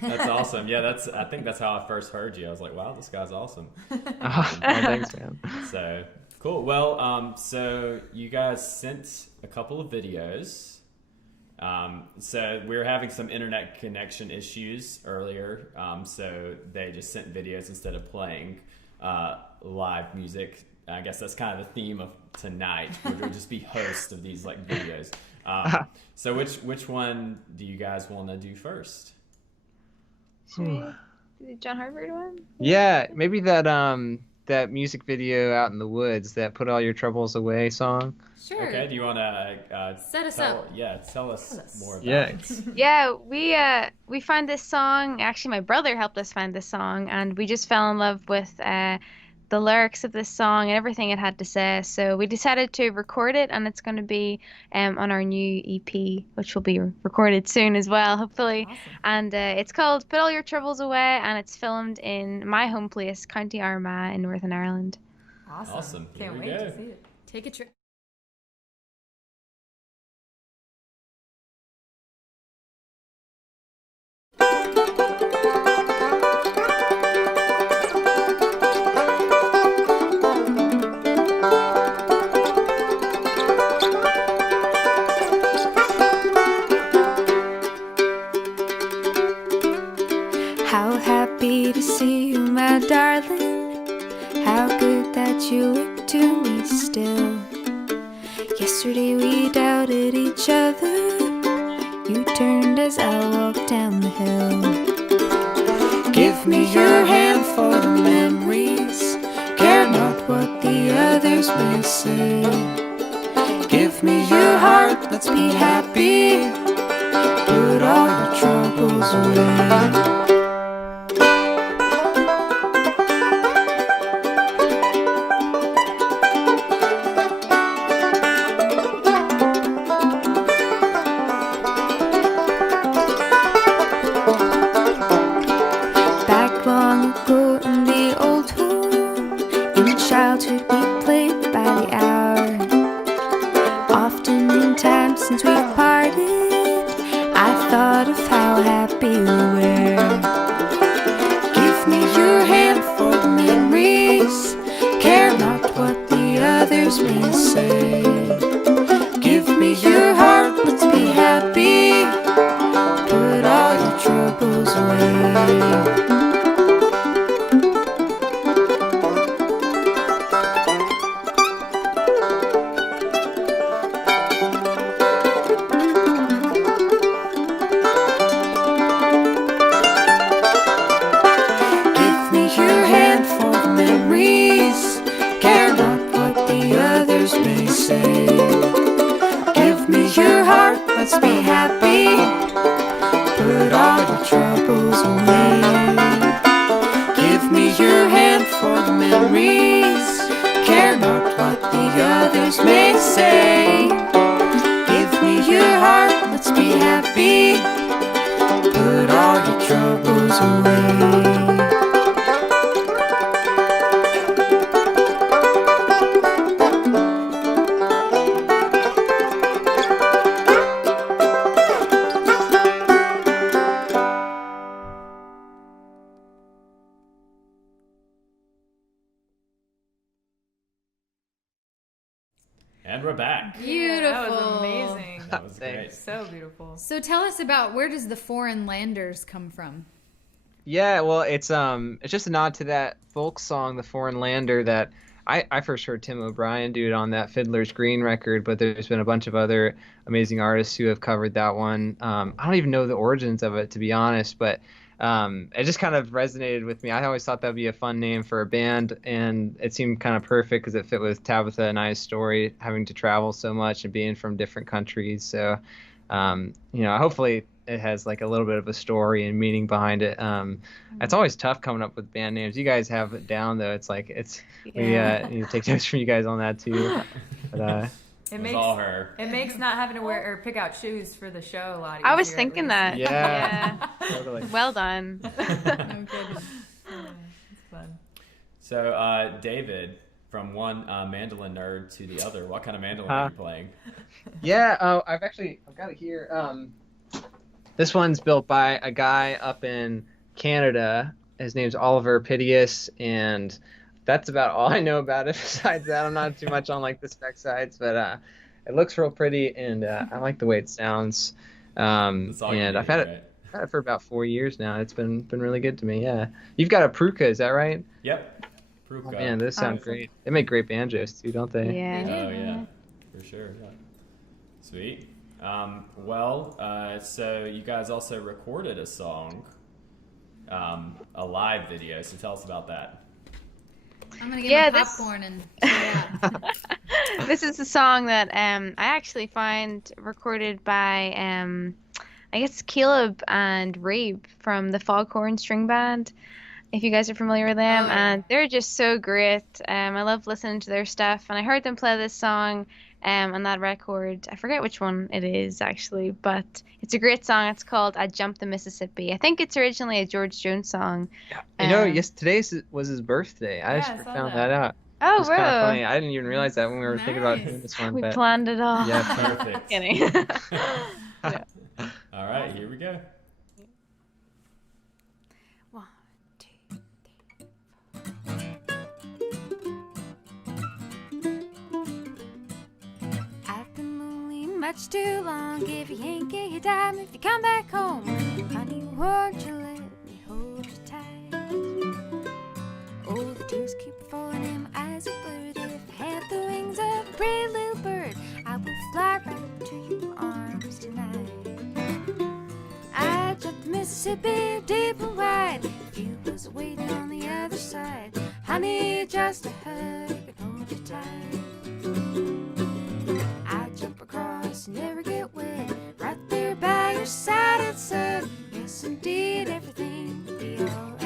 That's awesome. Yeah, I think that's how I first heard you. I was like, wow, this guy's awesome. Thanks, man. So cool. Well, so you guys sent a couple of videos. So we were having some internet connection issues earlier, so they just sent videos instead of playing live music. I guess that's kind of the theme of tonight. We'll just be hosts of these videos. So which one do you guys want to do first? Should we do the John Harvard one? Yeah, maybe that music video out in the woods, that Put All Your Troubles Away song. Sure. Okay, do you want to set us up? Yeah, tell us more about it. Yeah, we found this song. Actually, my brother helped us find this song, and we just fell in love with the lyrics of this song and everything it had to say. So we decided to record it, and it's going to be on our new EP, which will be recorded soon as well, hopefully. Awesome. And it's called Put All Your Troubles Away, and it's filmed in my home place, County Armagh in Northern Ireland. Awesome. Here Can't we wait go. to see it. Take a trip. How happy to see you, my darling. How good that you look to me still. Yesterday we doubted each other. You turned as I walked down the hill. Give me your hand for the memories. Care not what the others may say. Give me your heart, let's be happy. Put all your troubles away. troubles away. Give me your hand for the memories, care not what the others may say. Give me your heart, let's be happy, put all your troubles away. Give me your hand for the memories, care not what the others may say. Give me your heart, let's be happy, put all your troubles away. And we're back. Beautiful. That was amazing. That was great. So beautiful. So tell us about, where does the Foreign Landers come from? Yeah, well, it's just a nod to that folk song, "The Foreign Lander," that I first heard Tim O'Brien do it on that Fiddler's Green record, but there's been a bunch of other amazing artists who have covered that one. I don't even know the origins of it, to be honest, but it just kind of resonated with me. I always thought that'd be a fun name for a band, and it seemed kind of perfect because it fit with Tabitha and I's story, having to travel so much and being from different countries. So, hopefully it has like a little bit of a story and meaning behind it. It's always tough coming up with band names. You guys have it down though. We need to take notes from you guys on that too. But, It was all her. It makes not having to wear or pick out shoes for the show a lot easier. I was at thinking least. that. Yeah. Yeah. totally. Well done. No kidding. It's fun. So, David, from one mandolin nerd to the other, what kind of mandolin are you playing? Yeah, I've got it here. This one's built by a guy up in Canada. His name's Oliver Piteous, and that's about all I know about it. Besides that, I'm not too much on like the spec sides, but it looks real pretty, and I like the way it sounds. That's all you And need, I've had right? it for about 4 years now. It's been really good to me. Yeah, you've got a Pruka, is that right? Yep. Pruka. Oh, man, those sound great. They make great banjos too, don't they? Yeah. Oh, yeah. For sure. Yeah. Sweet. So you guys also recorded a song, a live video. So tell us about that. I'm going to get my this- popcorn and check This is a song that I actually find recorded by I guess Caleb and Rabe from the Foghorn String Band, if you guys are familiar with them. Oh, yeah. And they're just so great. I love listening to their stuff, and I heard them play this song on that record. I forget which one it is actually, but it's a great song. It's called "I Jumped the Mississippi." I think it's originally a George Jones song. Yes, today was his birthday. I just I saw found that. that out. Oh, It's kind of wow. funny. I didn't even realize that when we were thinking about Nice. doing this one. We But planned it all. yeah, Perfect. Kidding. All right, here we go. 1, 2, 3. I've been lonely much too long. If you ain't get your dime, if you come back home, honey, won't you let me hold you tight? Oh, the tears keep falling in my eyes are blurred. If I had the wings of a pretty little bird, I would fly right to your arms tonight. I jumped the Mississippi deep and wide. If you was waiting on the other side, honey, just a hug and hold you tight. I jump across, never get wet, right there by your side and said, yes indeed, everything will be alright.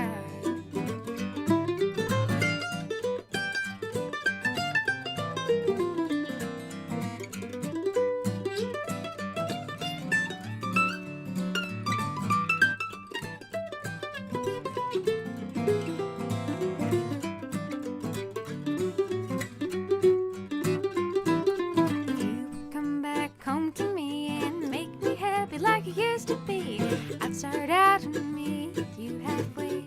Come back home to me and make me happy like it used to be. I'd start out and meet you halfway.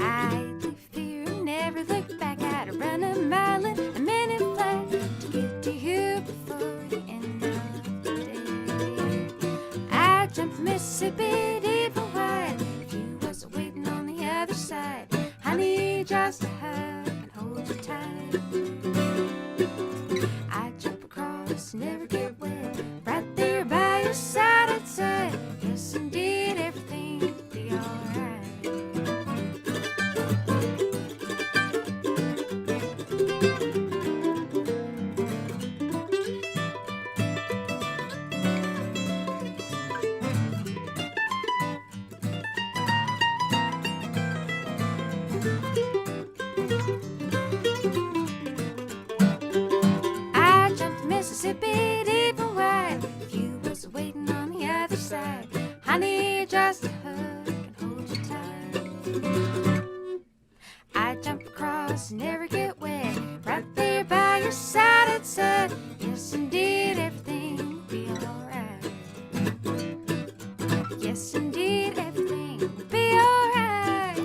I'd leave here and never look back. I'd run a mile and a minute flat to get to you before the end of the day. I jumped the Mississippi Mississippi deep and wide. If you was waiting on the other side, honey, just a hug and hold you tight. I jump across, never get wet, right there by your side. I'd say, yes, indeed, everything will be alright. I jumped Mississippi deep and wide. If you was waiting on the other side, honey, just a hug and hold you tight. I jump across and never get wet, right there by your side. It said, yes, indeed, everything will be alright. Yes, indeed, everything will be alright.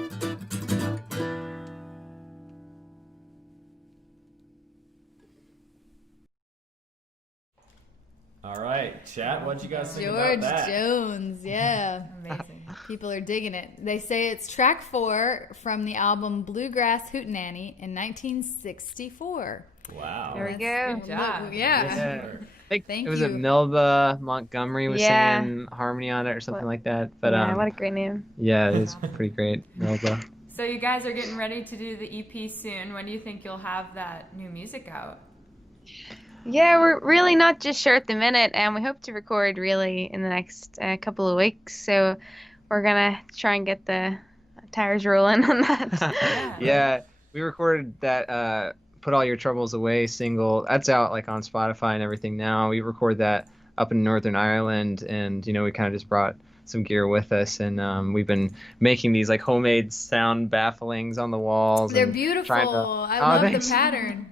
All right, chat. What'd you guys think George about that? Jones, yeah. Amazing. People are digging it. They say it's track 4 from the album Bluegrass Hootenanny in 1964. Wow. There we go. Good job. Yeah. I think Thank it was you. a Melba Montgomery was Yeah. singing harmony on it or something like that. But Yeah, what a great name. yeah, it's pretty great, Melba. So you guys are getting ready to do the EP soon. When do you think you'll have that new music out? Yeah, we're really not just sure at the minute, and we hope to record really in the next couple of weeks. So we're gonna try and get the tires rolling on that. Yeah, we recorded that Put All Your Troubles Away single. That's out like on Spotify and everything now. We recorded that up in Northern Ireland, and we kind of just brought some gear with us, and we've been making these like homemade sound bafflings on the walls. They're and beautiful. trying to- I Oh, love thanks. the pattern.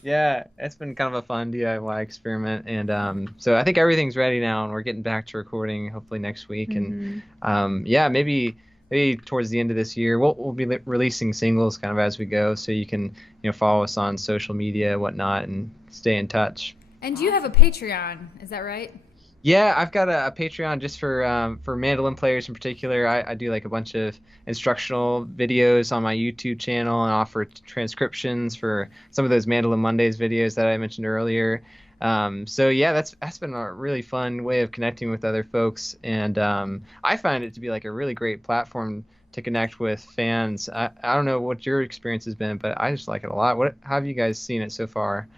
Yeah, it's been kind of a fun DIY experiment, and so I think everything's ready now, and we're getting back to recording hopefully next week, and yeah, maybe towards the end of this year we'll be releasing singles kind of as we go, so you can follow us on social media and whatnot and stay in touch. And you have a Patreon, is that right? Yeah, I've got a Patreon just for mandolin players in particular. I do like a bunch of instructional videos on my YouTube channel and offer transcriptions for some of those Mandolin Mondays videos that I mentioned earlier. So yeah, that's been a really fun way of connecting with other folks, and I find it to be like a really great platform to connect with fans. I don't know what your experience has been, but I just like it a lot. How have you guys seen it so far?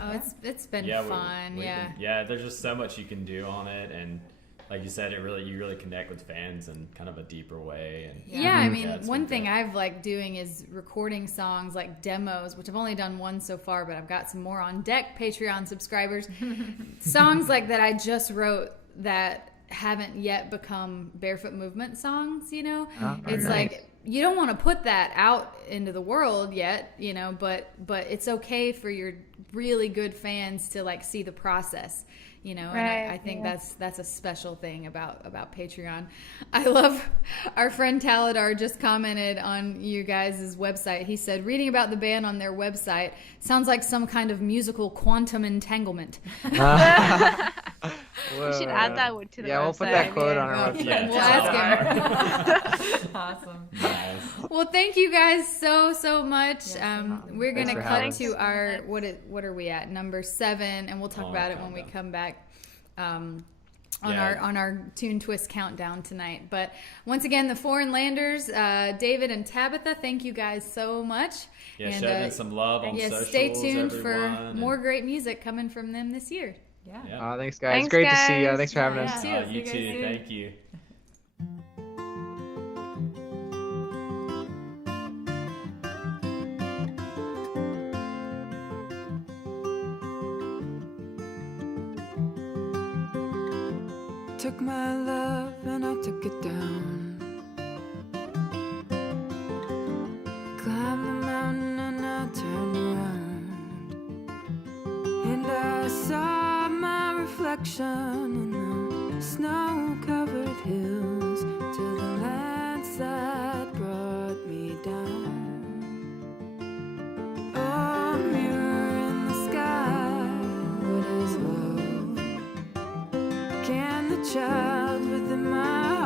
Oh, it's been fun. Yeah. There's just so much you can do on it, and like you said, you really connect with fans in kind of a deeper way. And Yeah, I mean, it's one been thing good. I've liked doing is recording songs like demos, which I've only done one so far, but I've got some more on deck, Patreon subscribers. Songs like that I just wrote that haven't yet become Barefoot Movement songs, Oh, It's nice. like you don't want to put that out into the world yet, but it's okay for your really good fans to like see the process. And I think that's a special thing about Patreon. I love our friend Taladar just commented on you guys' website. He said, reading about the band on their website sounds like some kind of musical quantum entanglement. We should add that to the website. Yeah, we'll put that quote on our website. Yeah. We'll ask him. Awesome. Nice. Well, thank you guys so much. We're Thanks gonna for cut having to our what are we at, number 7, and we'll talk Oh, about it when we countdown. come back. On Yeah. our Tune Twist countdown tonight. But once again, the Foreign Landers, David and Tabitha, thank you guys so much. Yeah, And, show them some love on yes, socials. stay tuned everyone, for and- more great music coming from them this year. Yeah. Yeah. Thanks, guys. Thanks, Great to see you. guys. Thanks for having Yeah. us. See you. You See you guys too. soon. Thank you. Took my love and I took it down. Climbed the mountain and I turned around. And I saw my reflection in the snow-covered hills till the landslide brought me down. Oh, mirror in the sky, what is love? Can the child within my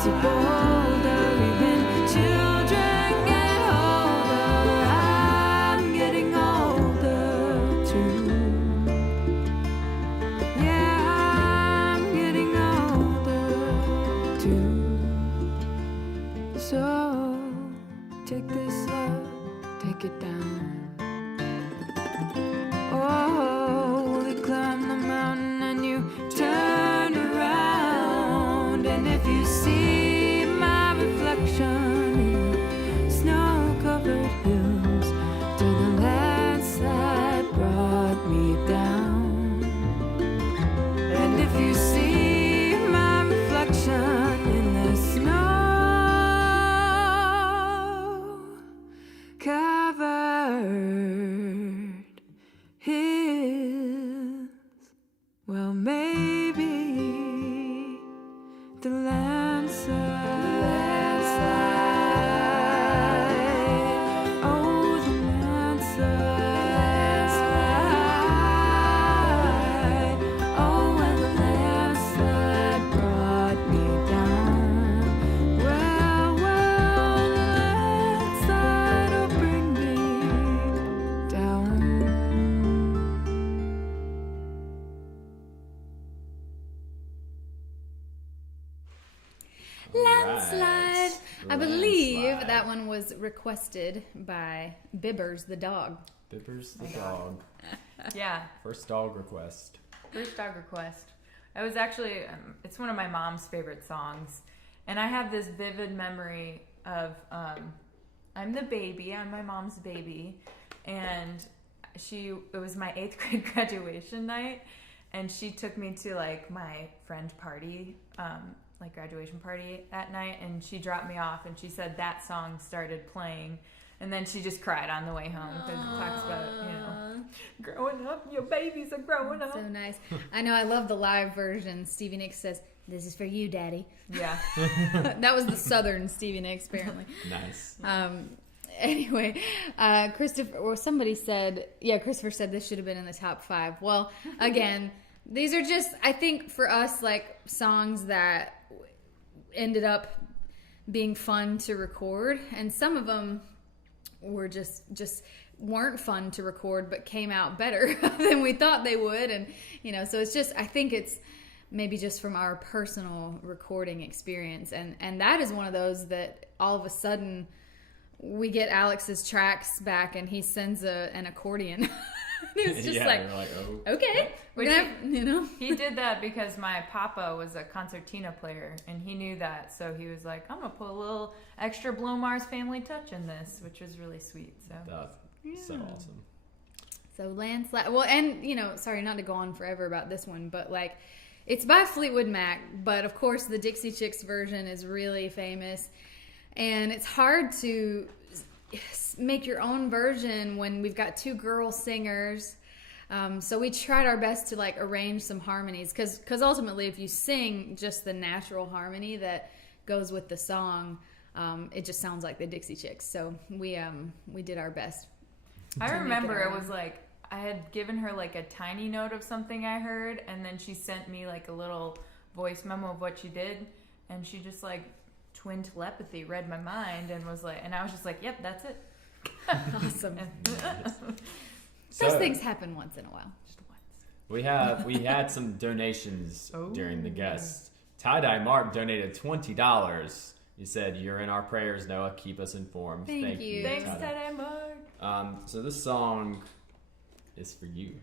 makes you bolder. Even children get older. I'm getting older too. Yeah, I'm getting older too. So take this love, take it down. Oh, we climb the mountain and you turn around, and if you see my reflection in the snow-covered hills, till the landslide brought me down, and if you see my reflection in the snow-covered hills, well, maybe the landslide, oh, the landslide, oh, when the landslide brought me down, well, the landslide will bring me down. Landslide. I believe Landslide. that one was requested by Bibbers the dog. Bibbers the dog. Yeah, First dog request. first dog request. It was actually, it's one of my mom's favorite songs. And I have this vivid memory of, I'm the baby, I'm my mom's baby. And it was my 8th grade graduation night. And she took me to like my friend party, like graduation party at night. And she dropped me off and she said that song started playing. And then she just cried on the way home because it talks about, growing up, your babies are growing up. So nice. I know, I love the live version. Stevie Nicks says, "This is for you, Daddy." Yeah. That was the southern Stevie Nicks, apparently. Nice. Anyway, Christopher, or somebody said, Christopher said this should have been in the top 5. Well, again, these are just, I think for us, like songs that ended up being fun to record, and some of them were just weren't fun to record, but came out better than we thought they would. And, so it's just, I think it's maybe just from our personal recording experience. And that is one of those that all of a sudden we get Alex's tracks back and he sends an accordion. It's just yeah, like, you're like, oh. okay, we're Which gonna have, He did that because my papa was a concertina player and he knew that. So he was like, I'm going to put a little extra Blow Mars family touch in this, which was really sweet. So That's so awesome. So Landslide, well, and sorry not to go on forever about this one, but like it's by Fleetwood Mac, but of course the Dixie Chicks version is really famous, and it's hard to make your own version when we've got 2 girl singers. So we tried our best to like arrange some harmonies, because ultimately if you sing just the natural harmony that goes with the song, it just sounds like the Dixie Chicks. So we did our best. I remember it was like I had given her like a tiny note of something I heard, and then she sent me like a little voice memo of what she did, and she just like twin telepathy read my mind and was like, and I was just like, yep, that's it. Awesome. So, Those things happen once in a while. Just once. we had some donations during the guest. Tie-Dye Mark donated $20. He said, "You're in our prayers, Noah. Keep us informed." Thank you. Thanks, Tie-Dye. Tie-Dye Mark. So this song is for you.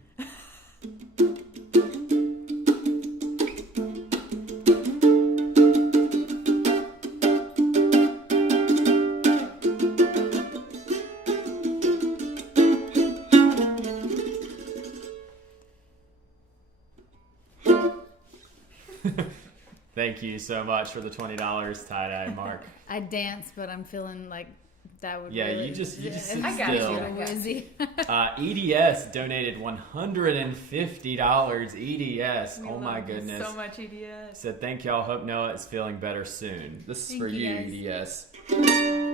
Thank you so much for the $20, Tie-Dye Mark. I dance, but I'm feeling like that would Yeah, really... you just sit I got still. you. You're woozy. EDS donated $150. EDS, We oh my love you goodness. so much, EDS. Said, "Thank y'all. Hope Noah is feeling better soon." This is Thank for you, you, guys. EDS.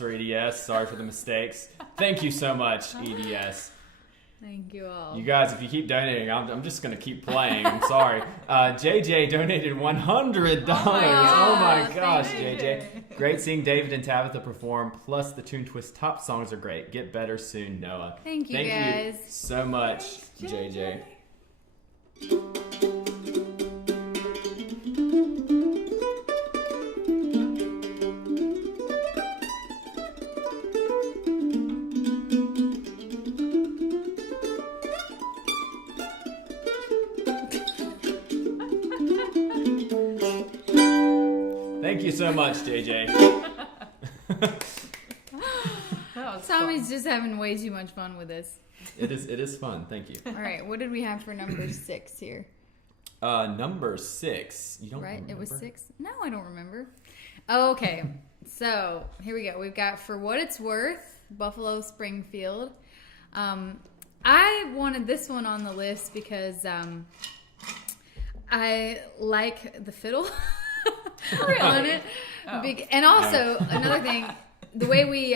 for EDS. Sorry for the mistakes. Thank you so much, EDS. Thank you all. You guys, if you keep donating, I'm just going to keep playing. I'm sorry. JJ donated $100. Oh my gosh, JJ. Great seeing David and Tabitha perform. Plus, the Toon Twist Top songs are great. Get better soon, Noah. Thank you, guys. You so much, JJ. Thank you so much, JJ. Tommy's just having way too much fun with this. It is fun. Thank you. All right, what did we have for number 6 here? Number 6. You don't right? remember? It was 6? No, I don't remember. Okay, so here we go. We've got For What It's Worth, Buffalo Springfield. I wanted this one on the list because I like the fiddle on it. And also, another thing, the way we...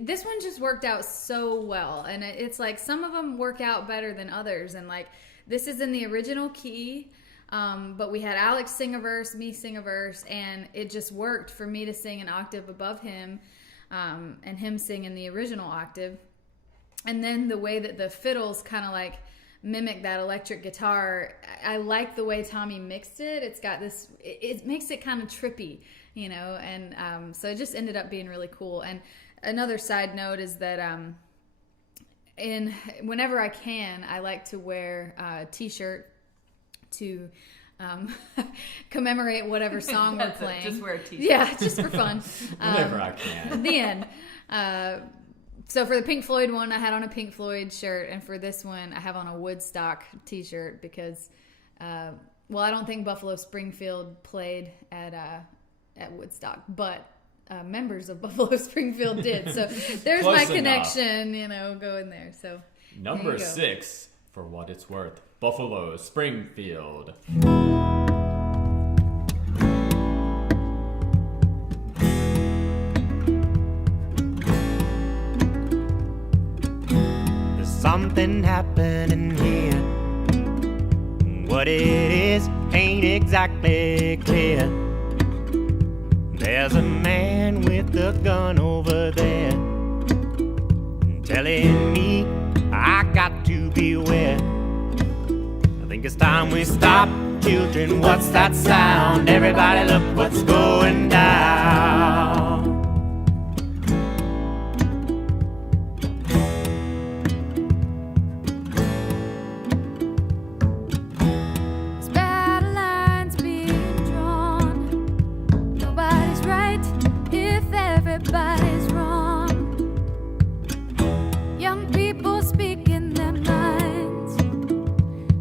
this one just worked out so well, and it's like some of them work out better than others, and like this is in the original key, but we had Alex sing a verse, me sing a verse, and it just worked for me to sing an octave above him, and him sing in the original octave. And then the way that the fiddles kind of like mimic that electric guitar, I like the way Tommy mixed it. It's got this, it makes it kind of trippy, you know, and so it just ended up being really cool. And another side note is that whenever I can, I like to wear a t-shirt to commemorate whatever song we're playing. Just wear a t-shirt. Yeah, just for fun. Whenever I can. At the end. So for the Pink Floyd one, I had on a Pink Floyd shirt, and for this one, I have on a Woodstock t-shirt because, I don't think Buffalo Springfield played at Woodstock, but members of Buffalo Springfield did. So there's Close my enough. connection, going there. So Number 6, For What It's Worth, Buffalo Springfield. There's something happening here. What it is ain't exactly clear. There's a man with a gun over there telling me I got to beware. I think it's time we stop. Children, what's that sound? Everybody look what's going down. There's battle lines being drawn. Nobody's right if everybody's wrong. Young people speaking their minds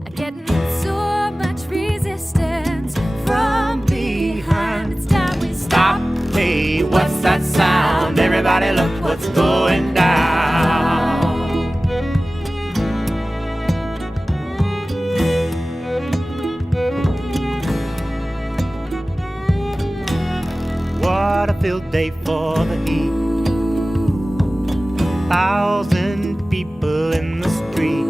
are getting so much resistance from behind. It's time we Stop, hey, what's that sound? Everybody look what's going down. What a field day for the heat. 1,000 people in the street,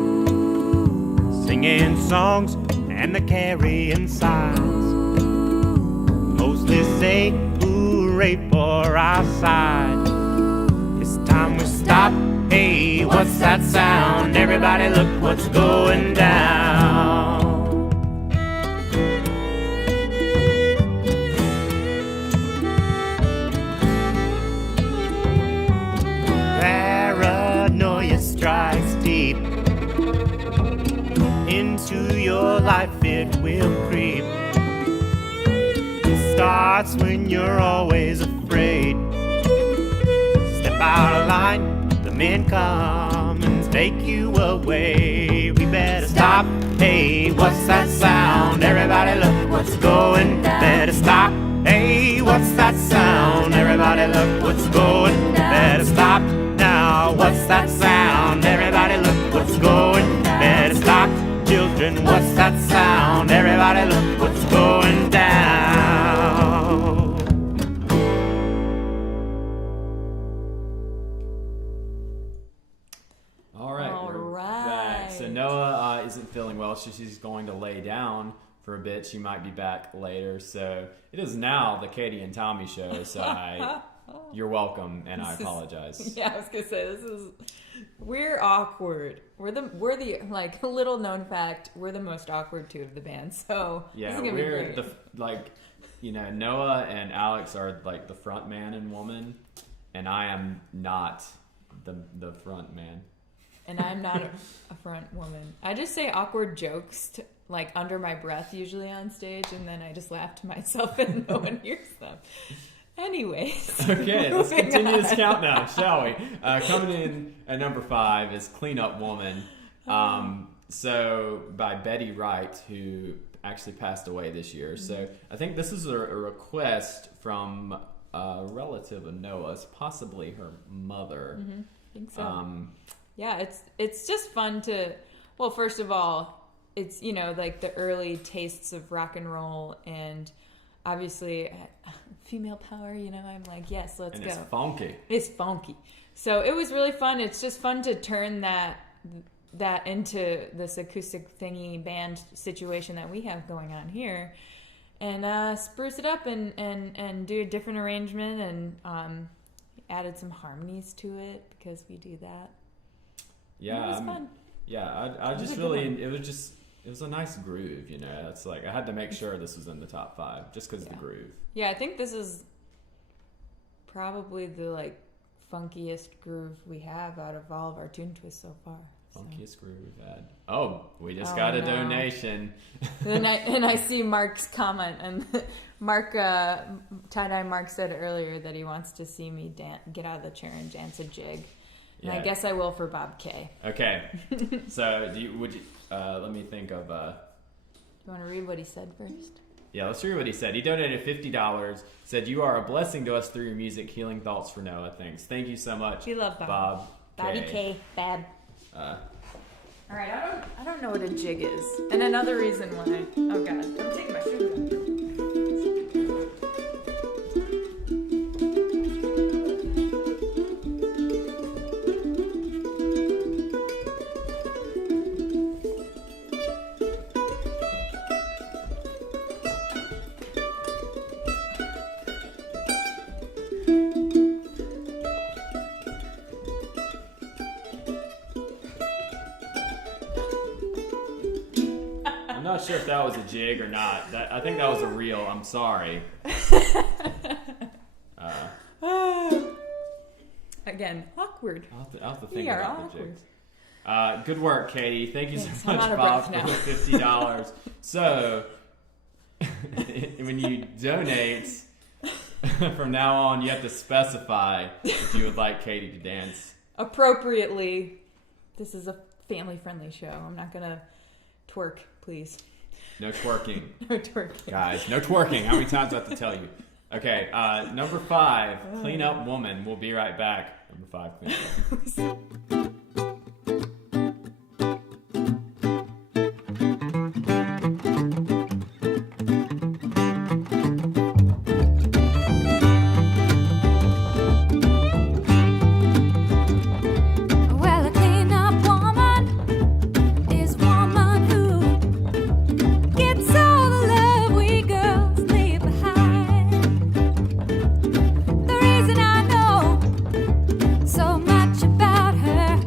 singing songs and they're carrying signs. Mostly say hooray for our side. It's time we stop. Hey, what's that sound? Everybody look what's going down. Paranoia strikes deep into your life, it will creep. It starts when you're always afraid. Step out of line, the men come and take you away. We better stop. Hey, what's that sound? Everybody look what's going down. Better stop. Hey, what's that sound? Everybody look what's going down. Better stop now. What's that sound? Everybody look what's going down. Better stop. Children, what's that sound? Everybody look what's going down. well. She's going to lay down for a bit. She might be back later. So it is now the Katie and Tommy show. So you're welcome, and I apologize. Yeah, I was gonna say we're awkward. We're the like little known fact. We're the most awkward two of the band. So yeah, this is gonna we're be great. Noah and Alex are like the front man and woman, and I am not the front man. And I'm not a front woman. I just say awkward jokes like under my breath usually on stage, and then I just laugh to myself and no one hears them. Anyways. Okay, let's continue this countdown, shall we? Coming in at number 5 is Clean Up Woman. So by Betty Wright, who actually passed away this year. Mm-hmm. So I think this is a request from a relative of Noah's, possibly her mother. Mm-hmm. I think so. Yeah, it's just fun to, well, first of all, it's, like the early tastes of rock and roll, and obviously female power, I'm like, yes, let's go. It's funky. It's funky. So it was really fun. It's just fun to turn that into this acoustic thingy band situation that we have going on here, and spruce it up and do a different arrangement, and added some harmonies to it because we do that. Yeah, it was fun. Yeah, I just really, it was a nice groove, It's like I had to make sure this was in the top 5 just because of the groove. Yeah, I think this is probably the funkiest groove we have out of all of our tune twists so far. Funkiest groove we've had. Oh, we just got a donation. and I see Mark's comment, and Mark, Tie-Dye Mark said earlier that he wants to see me get out of the chair and dance a jig. And I guess I will for Bob K. Okay. So let me think of... Do you want to read what he said first? Yeah, let's read what he said. He donated $50. Said, "You are a blessing to us through your music. Healing thoughts for Noah." Thanks. Thank you so much. We love Bob. Bobby K. Bab. All right, I don't know what a jig is. And another reason why... Oh, God. I'm taking my shoes off. I'm not sure if that was a jig or not. I think that was a reel. I'm sorry. Again, awkward. I'll have to think we are about awkward. the jigs. Good work, Katie. Thank you Thanks. so much, Bob, for the $50. So, when you donate, from now on, you have to specify if you would like Katie to dance appropriately. This is a family-friendly show. I'm not going to twerk, please. No twerking. No twerking. Guys, no twerking. How many times do I have to tell you? Okay, number 5, Clean Up Woman. We'll be right back. Number 5, Clean Up Woman. Well, a clean up woman is woman who gets all the love we girls leave behind. The reason I know so much about her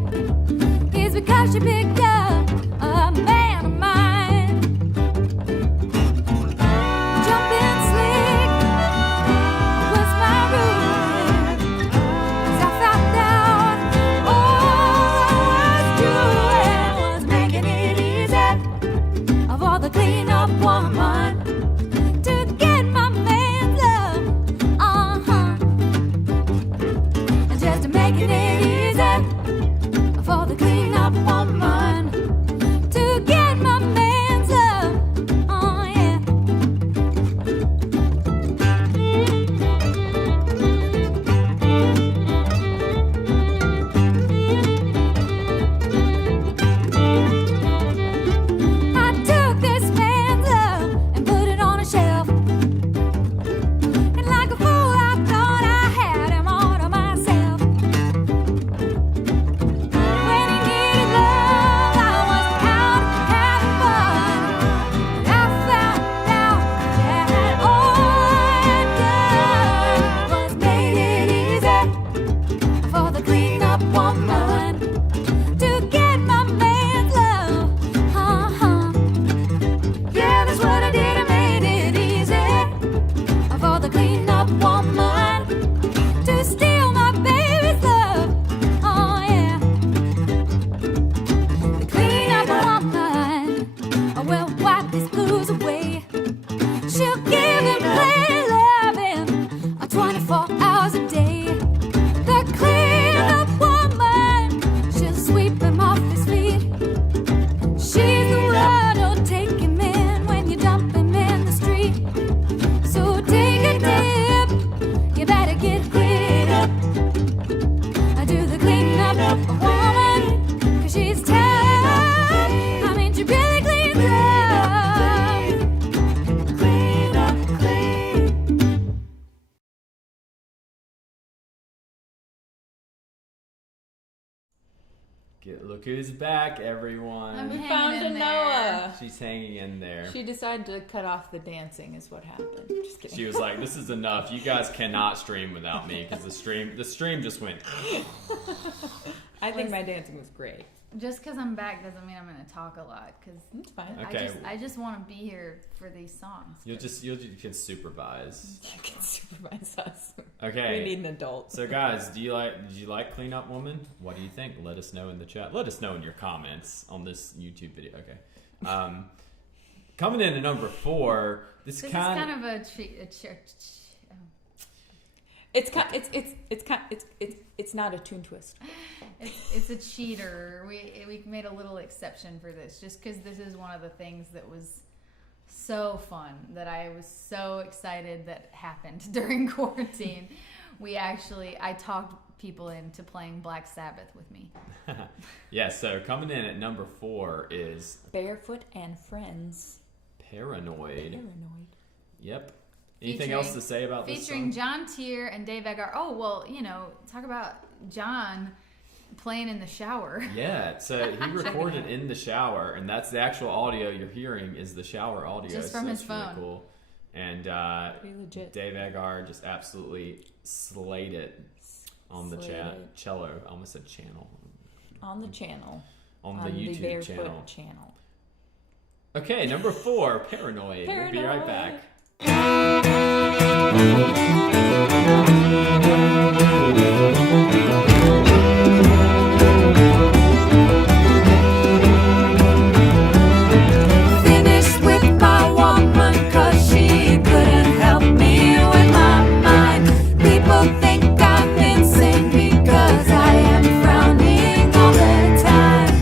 to wipe these blues away. She'll give him play loving 24 hours a day. The clean-up woman, she'll sweep him off his feet. She's the one who'll take him in when you dump him in the street. So take a dip, you better get cleaned up. I do the clean up woman, 'cause she's tired. I mean, she really cleans up. Clean up, clean. Look who's back, everyone. We hanging found in a there. Noah. She's hanging in there. She decided to cut off the dancing is what happened. Just kidding. She was like, "This is enough. You guys cannot stream without me because the stream just went." I think my dancing was great. Just because I'm back doesn't mean I'm going to talk a lot. Because It's fine. Okay. I just want to be here for these songs. You can supervise. I can supervise us. Okay. We need an adult. So guys, did you like Clean Up Woman? What do you think? Let us know in the chat. Let us know in your comments on this YouTube video. Okay. Coming in at number 4, this is kind kind of a treat. It's not a tune twist. It's a cheater. We made a little exception for this just because this is one of the things that was so fun that I was so excited that happened during quarantine. I talked people into playing Black Sabbath with me. Yeah, so coming in at number 4 is Barefoot and Friends. Paranoid. Yep. Anything Featuring- else to say about this Featuring song? John Tier and Dave Eggar. Oh, well, talk about John playing in the shower. Yeah, so he recorded in the shower, and that's the actual audio you're hearing is the shower audio. Just from so his that's really phone. Cool. And Pretty legit. Dave Eggar just absolutely slayed it on the cello. I almost said channel. On the channel. On the YouTube Barefoot channel. Okay, number 4, Paranoid. We'll be right back. Finished with my woman 'cause she couldn't help me with my mind. People think I'm insane because I am frowning all the time.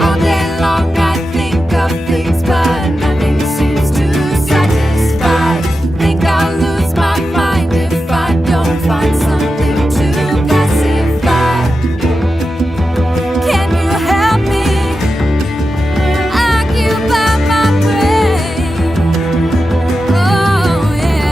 All day long I think of things, but nothing seems to satisfy. Think I'll lose my mind if I don't find something to pacify. Can you help me occupy my brain? Oh yeah.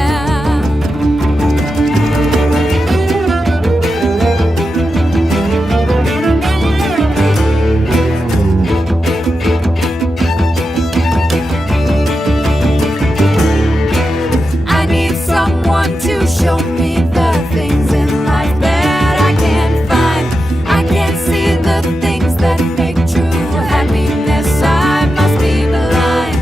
I need someone to show me the things in life that I can't find. I can't see the things that make true happiness. I must be blind.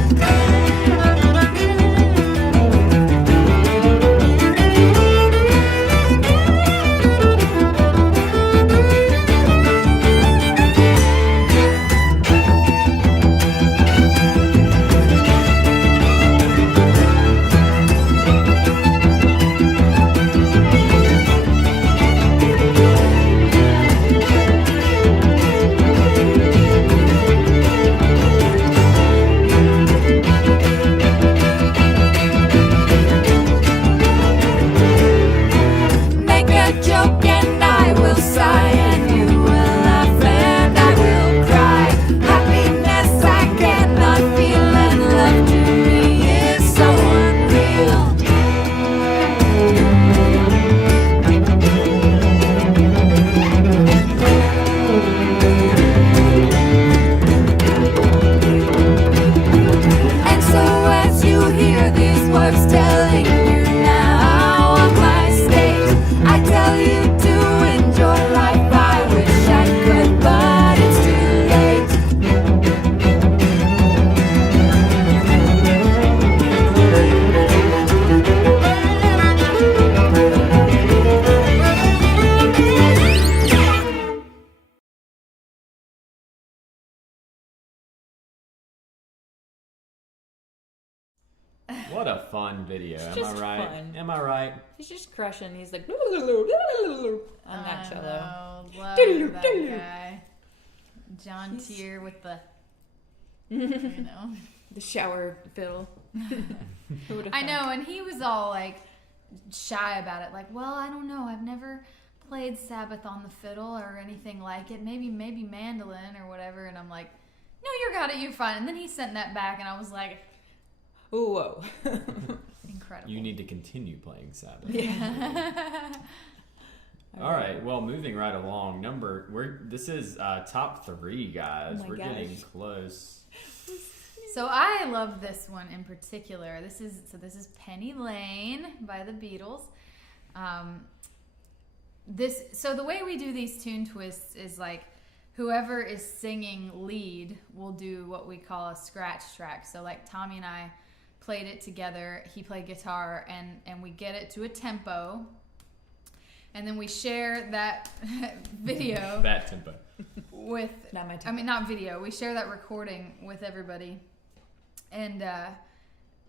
Make a joke and I will sigh, and you will laugh and I will cry. Happiness I cannot feel, and love to me is so unreal. What a fun video. Am I just right? fun. Am I right? He's just crushing. He's like on that cello. Love that guy. John Tier with the, The shower fiddle. I know, and he was all like shy about it. Like, well, I don't know. I've never played Sabbath on the fiddle or anything like it. Maybe mandolin or whatever. And I'm like, no, you got it. You're fine. And then he sent that back, and I was like, whoa. incredible. You need to continue playing Sabbath. Yeah. All right. Well, moving right along. This is top 3, guys. Oh my We're gosh. getting close. So I love this one in particular. This is Penny Lane by the Beatles. So the way we do these tune twists is like whoever is singing lead will do what we call a scratch track. So like Tommy and I played it together. He played guitar, and we get it to a tempo. And then we share that video That tempo. with, Not my tempo. I mean, not video. We share that recording with everybody, and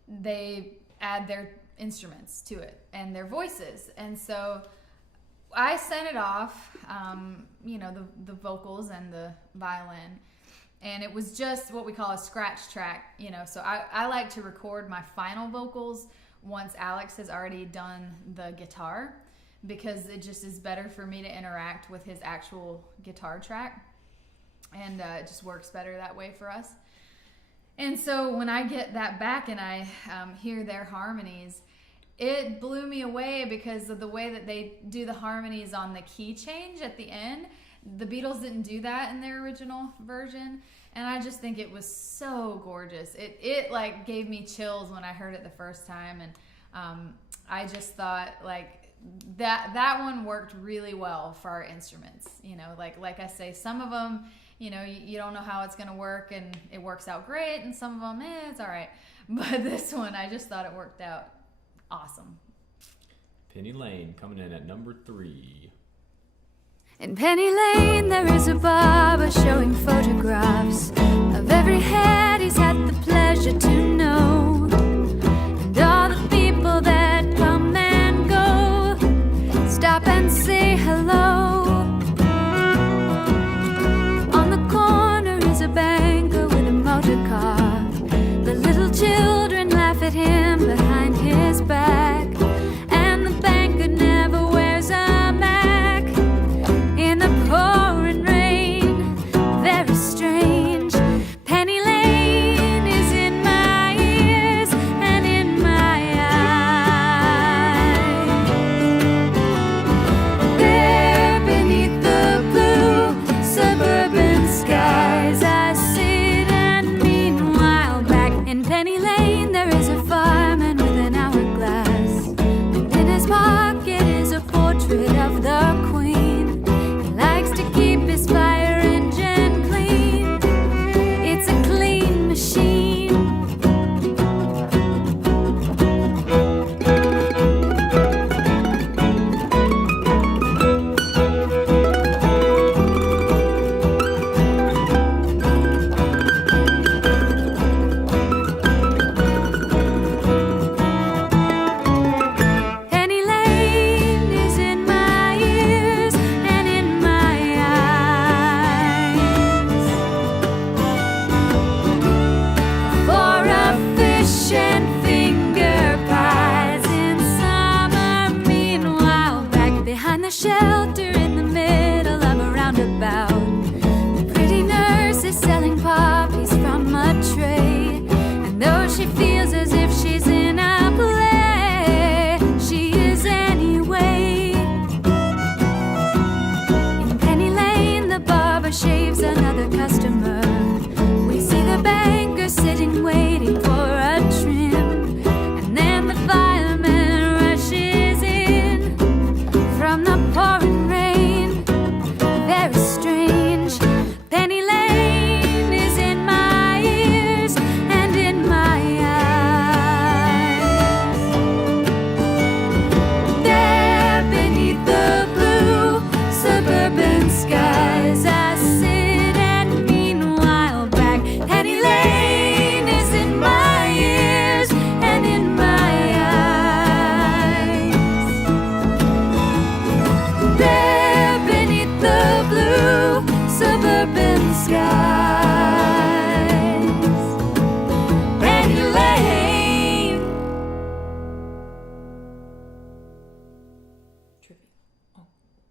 they add their instruments to it and their voices. And so I sent it off, the vocals and the violin, and it was just what we call a scratch track. So I like to record my final vocals once Alex has already done the guitar, because it just is better for me to interact with his actual guitar track, and it just works better that way for us. And so when I get that back and I hear their harmonies, it blew me away because of the way that they do the harmonies on the key change at the end. The Beatles didn't do that in their original version, and I just think it was so gorgeous. It like gave me chills when I heard it the first time, and I just thought like that one worked really well for our instruments. Like I say, some of them, you don't know how it's going to work, and it works out great, and some of them, it's all right. But this one, I just thought it worked out awesome. Penny Lane coming in at number 3. In Penny Lane there is a barber showing photographs of every head he's had the pleasure to know, and all the people that come and go stop and say hello. On the corner is a banker with a motor car. The little children laugh at him behind his back, and the banker never wears a Mac. In the pouring rain, very strange, Penny Lane is in my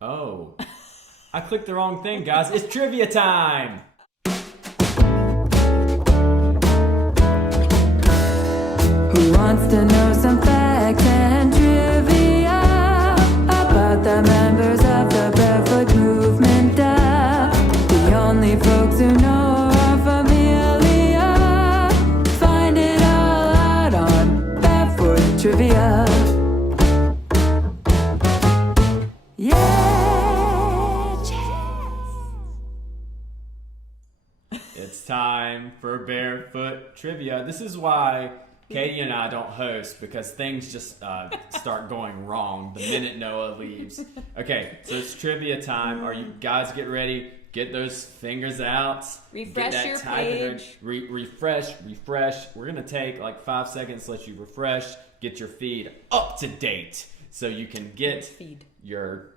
Oh, I clicked the wrong thing, guys. It's trivia time. Who wants to know some facts and trivia about the members of the Barefoot Movement? The only folks who know are familiar. Find it all out on Barefoot Trivia. Yeah, It's time for Barefoot Trivia. This is why Katie and I don't host, because things just start going wrong the minute Noah leaves. Okay, so it's trivia time. Are you guys get ready? Get those fingers out. Refresh Get that your typing page. Refresh. We're going to take like 5 seconds, let you refresh, get your feed up to date so you can get your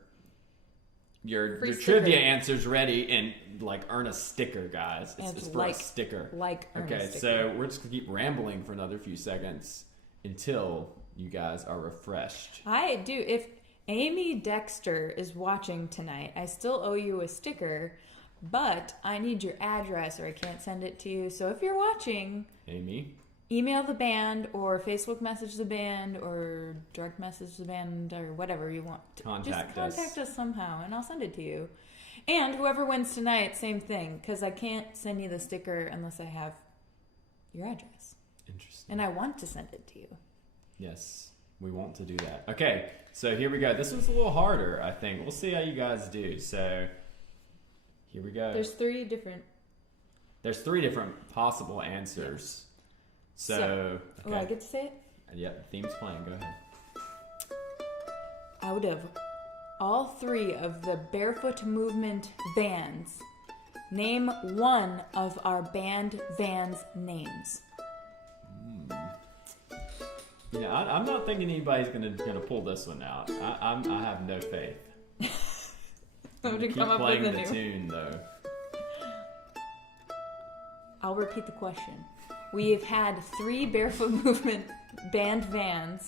Free trivia sticker. answers ready and like earn a sticker, guys. It's for a sticker. Earn a Okay, sticker. so we're just gonna keep rambling for another few seconds until you guys are refreshed. I do. If Amy Dexter is watching tonight, I still owe you a sticker, but I need your address or I can't send it to you. So if you're watching, Amy, email the band or Facebook message the band or direct message the band or whatever you want. Contact Just contact us somehow and I'll send it to you. And whoever wins tonight, same thing, because I can't send you the sticker unless I have your address. interesting. And I want to send it to you. Yes, we want to do that. Okay, so here we go. This was a little harder, I think. We'll see how you guys do. So here we go. There's three different. possible answers. So Oh, I get to say it? Yep, the theme's playing. Go ahead. Out of all three of the Barefoot Movement bands, name one of our band vans' names. You know, I'm not thinking anybody's gonna pull this one out. I have no faith. I'm gonna Keep come up playing with the a new. tune though. I'll repeat the question. We have had 3 Barefoot Movement band vans,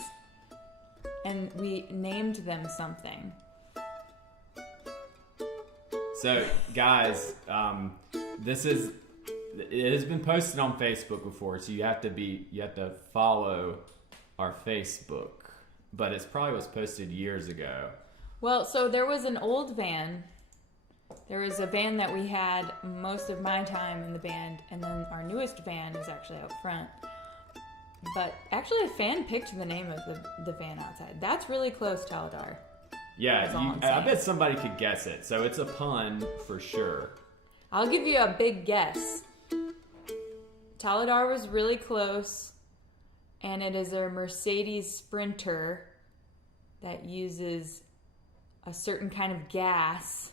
and we named them something. So, guys, it has been posted on Facebook before, so you have to follow our Facebook. But it probably was posted years ago. Well, so there was an old van. There was a van that we had most of my time in the band, and then our newest van is actually out front. But actually, a fan picked the name of the van outside. That's really close, Taladar. That's all Yeah, I'm I saying. bet somebody could guess it. So it's a pun for sure. I'll give you a big guess. Taladar was really close, and it is a Mercedes Sprinter that uses a certain kind of gas.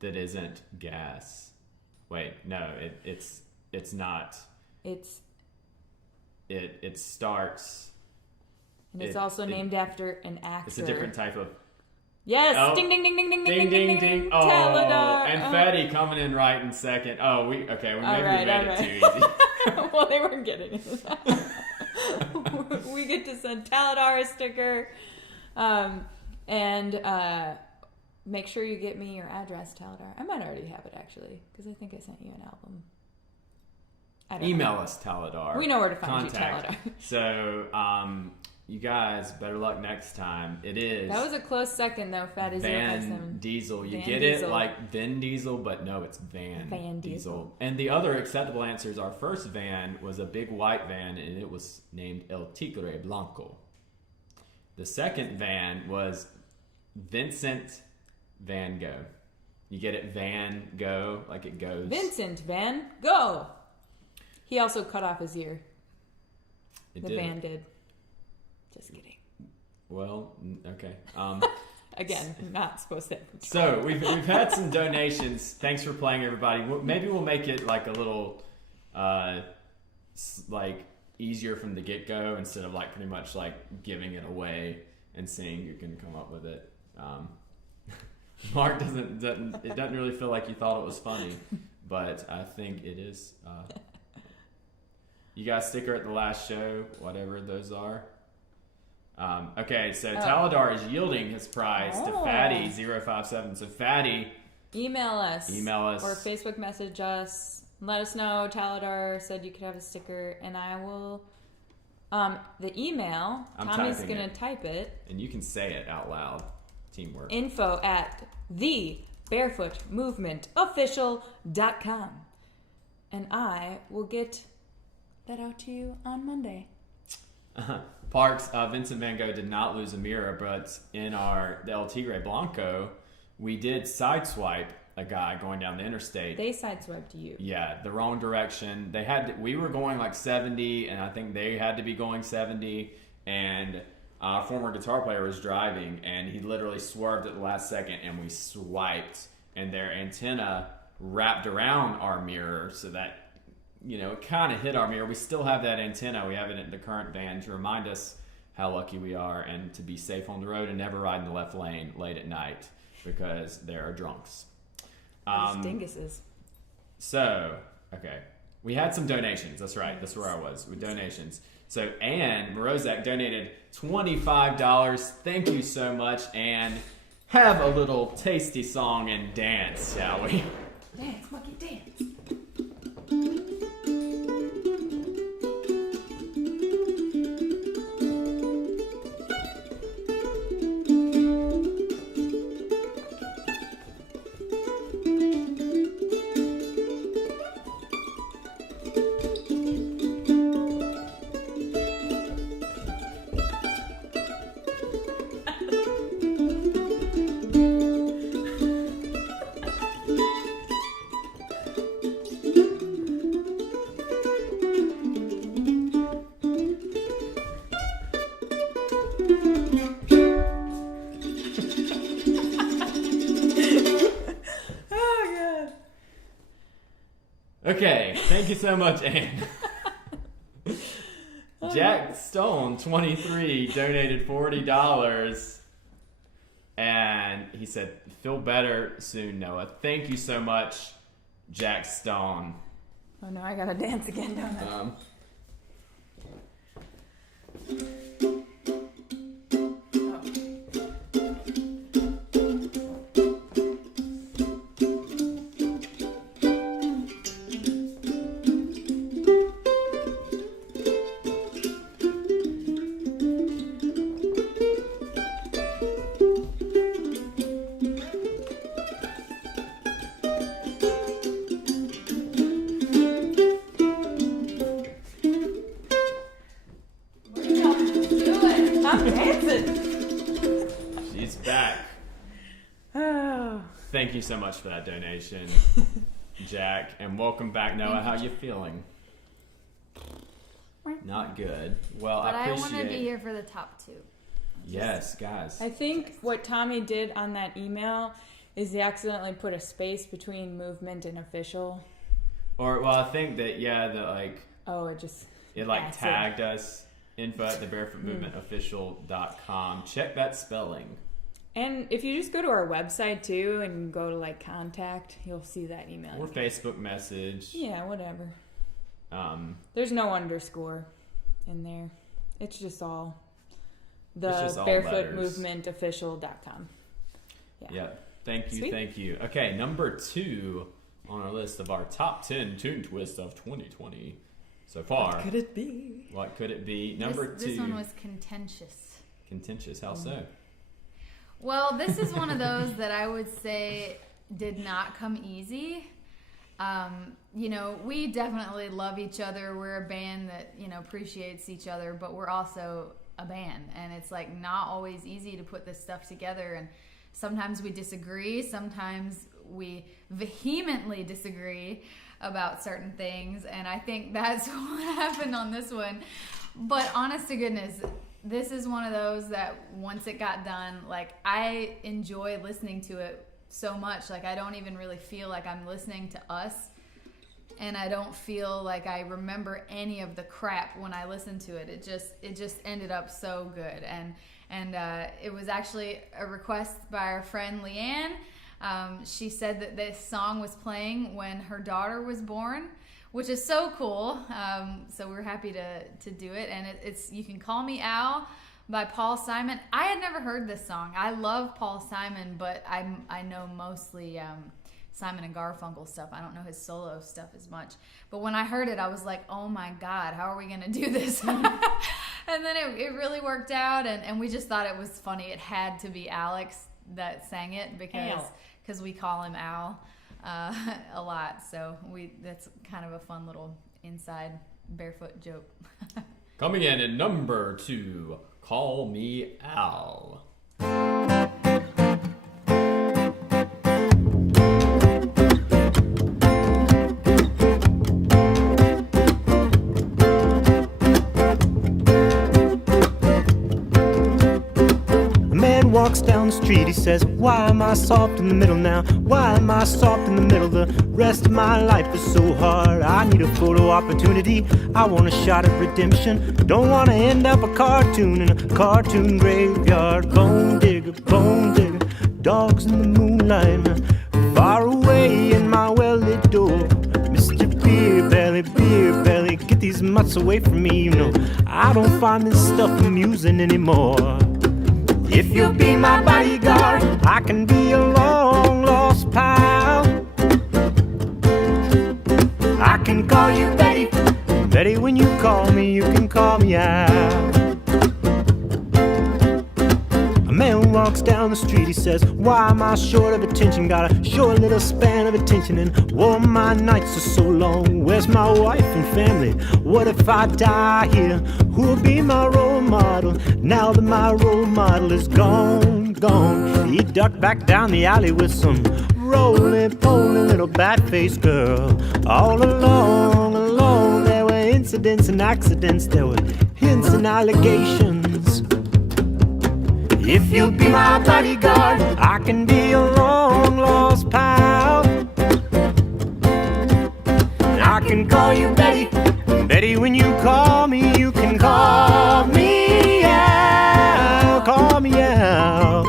That isn't gas. Wait, no, it's not. It's It starts. and it's It- also it- named after an actor. It's a different type of. Yes! Oh. Ding ding ding ding ding Ding ding ding! Oh, Taladar. and Fatty coming in right in second. Oh, we maybe we right, made it too easy. Well, they weren't getting it. We get to send Taladar a sticker. And make sure you get me your address, Taladar. I might already have it, actually, because I think I sent you an album. I don't Email know. us, Taladar. We know where to find Contact. you, Taladar. So, you guys, better luck next time. It is That was a close second, though, Fatty Van 057. Diesel. You Van get Diesel. it like Vin Diesel, but no, it's Van Van Diesel. And the other acceptable answers, our first van was a big white van, and it was named El Tigre Blanco. The second van was Vincent Van Gogh. You get it, Van Gogh, like it goes. Vincent Van Gogh. He also cut off his ear. It The did. van did. Just kidding. Well, okay. Again, not supposed to. So we've had some donations. Thanks for playing, everybody. Maybe we'll make it like a little, like easier from the get go instead of like pretty much like giving it away and seeing who can come up with it. Mark it doesn't really feel like you thought it was funny, but I think it is. You got a sticker at the last show, whatever those are. Okay, so Taladar is yielding his prize to Fatty057. So Fatty, email us or Facebook message us. Let us know. Taladar said you could have a sticker, and I will. The email. Tommy's gonna type it, and you can say it out loud. Teamwork. info@thebarefootmovementofficial.com, and I will get that out to you on Monday. Parks, Vincent Van Gogh did not lose a mirror, but in the El Tigre Blanco, we did sideswipe a guy going down the interstate. They sideswiped you. Yeah, the wrong direction. We were going like 70, and I think they had to be going 70, and our former guitar player was driving, and he literally swerved at the last second, and we swiped, and their antenna wrapped around our mirror so that, it kind of hit our mirror. We still have that antenna. We have it in the current van to remind us how lucky we are and to be safe on the road and never ride in the left lane late at night because there are drunks. Those dinguses. So, okay. We had some donations. That's right. That's where I was with donations. So, Anne Morozak donated $25. Thank you so much, Anne. Have a little tasty song and dance, shall we? Dance, monkey, dance. Okay, thank you so much, Anne. Jack Stone, 23, donated $40. And he said, feel better soon, Noah. Thank you so much, Jack Stone. Oh no, I gotta dance again, don't I? She's back. Thank you so much for that donation, Jack, and welcome back, Noah. How you feeling? Not good. Well, But I I appreciate. want to be here for the top two. Yes, guys. I think what Tommy did on that email is he accidentally put a space between movement and official. I think that Oh, it just... it tagged us. info@thebarefootmovementofficial.com. Check that spelling. And if you just go to our website too and go to contact, you'll see that email. Or Facebook message. Yeah, whatever. There's no underscore in there. It's just all barefootmovementofficial.com. Yeah. Thank you. Sweet. Thank you. Okay, number 2 on our list of our top 10 tune twists of 2020 so far. What could it be? What could it be? Number 2. This one was contentious. Contentious. How so? Well, this is one of those that I would say did not come easy. We definitely love each other. We're a band that, appreciates each other, but we're also a band. And it's not always easy to put this stuff together. And sometimes we disagree. Sometimes we vehemently disagree about certain things. And I think that's what happened on this one. But honest to goodness, this is one of those that once it got done, I enjoy listening to it so much. I don't even really feel like I'm listening to us. And I don't feel like I remember any of the crap when I listen to it. It just ended up so good. And it was actually a request by our friend Leanne. She said that this song was playing when her daughter was born, which is so cool. So we're happy to do it. And it's You Can Call Me Al by Paul Simon. I had never heard this song. I love Paul Simon, but I know mostly Simon and Garfunkel stuff. I don't know his solo stuff as much. But when I heard it, I was like, oh my God, how are we going to do this? And then it really worked out, and we just thought it was funny. It had to be Alex that sang it because we call him Al a lot. So that's kind of a fun little inside Barefoot joke. Coming in at number 2, Call Me Al. Walks down the street, he says, why am I soft in the middle now? Why am I soft in the middle? The rest of my life is so hard. I need a photo opportunity. I want a shot at redemption. Don't want to end up a cartoon in a cartoon graveyard. Bone digger, dogs in the moonlight, far away in my well-lit door. Mr. Beer Belly, get these mutts away from me. You know, I don't find this stuff amusing anymore. If you'll be my bodyguard, I can be a long-lost pal. I can call you Betty. Betty, when you call me, you can call me out. A man walks down the street, he says, why am I short of attention? Got a short little span of attention, and whoa, my nights are so long. Where's my wife and family? What if I die here? Who'll be my role model? Now that my role model is gone. He ducked back down the alley with some roly-poly little bat-faced girl. All along, there were incidents and accidents. There were hints and allegations. If you'll be my bodyguard, I can be a long-lost pal. I can call you Betty. Betty, when you call me, you can call me out. Call me out.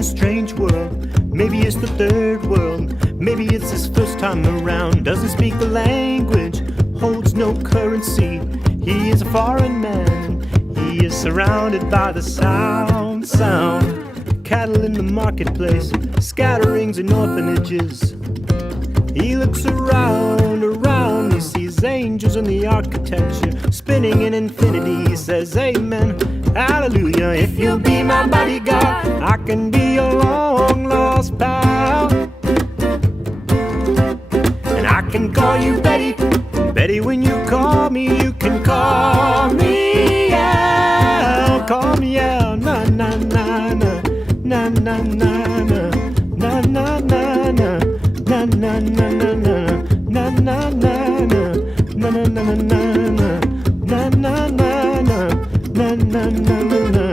Strange world. Maybe it's the third world. Maybe it's his first time around. Doesn't speak the language, holds no currency. He is a foreign man. He is surrounded by the sound. Cattle in the marketplace, scatterings in orphanages. He looks around, he sees angels in the architecture, spinning in infinity. He says, amen, hallelujah. If you'll be my bodyguard, I can be a long-lost pal. And I can call you Betty. Betty, when you call me, you can call me out. Call me out, na na na na, na na na na, na na na na. Na na na na na na na na na na na na na na na na na na.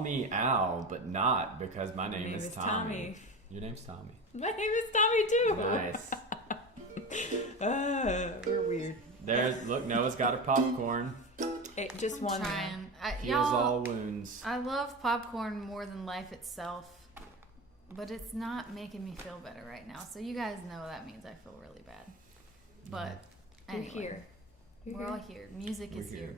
call me Al, but not because my name is Tommy. Your name's Tommy. My name is Tommy too. Nice. We're weird. Look, Noah's got her popcorn. Just one. Trying. Heals all wounds. I love popcorn more than life itself, but it's not making me feel better right now. So you guys know that means I feel really bad. But anyway, here. We're all here. Music is here.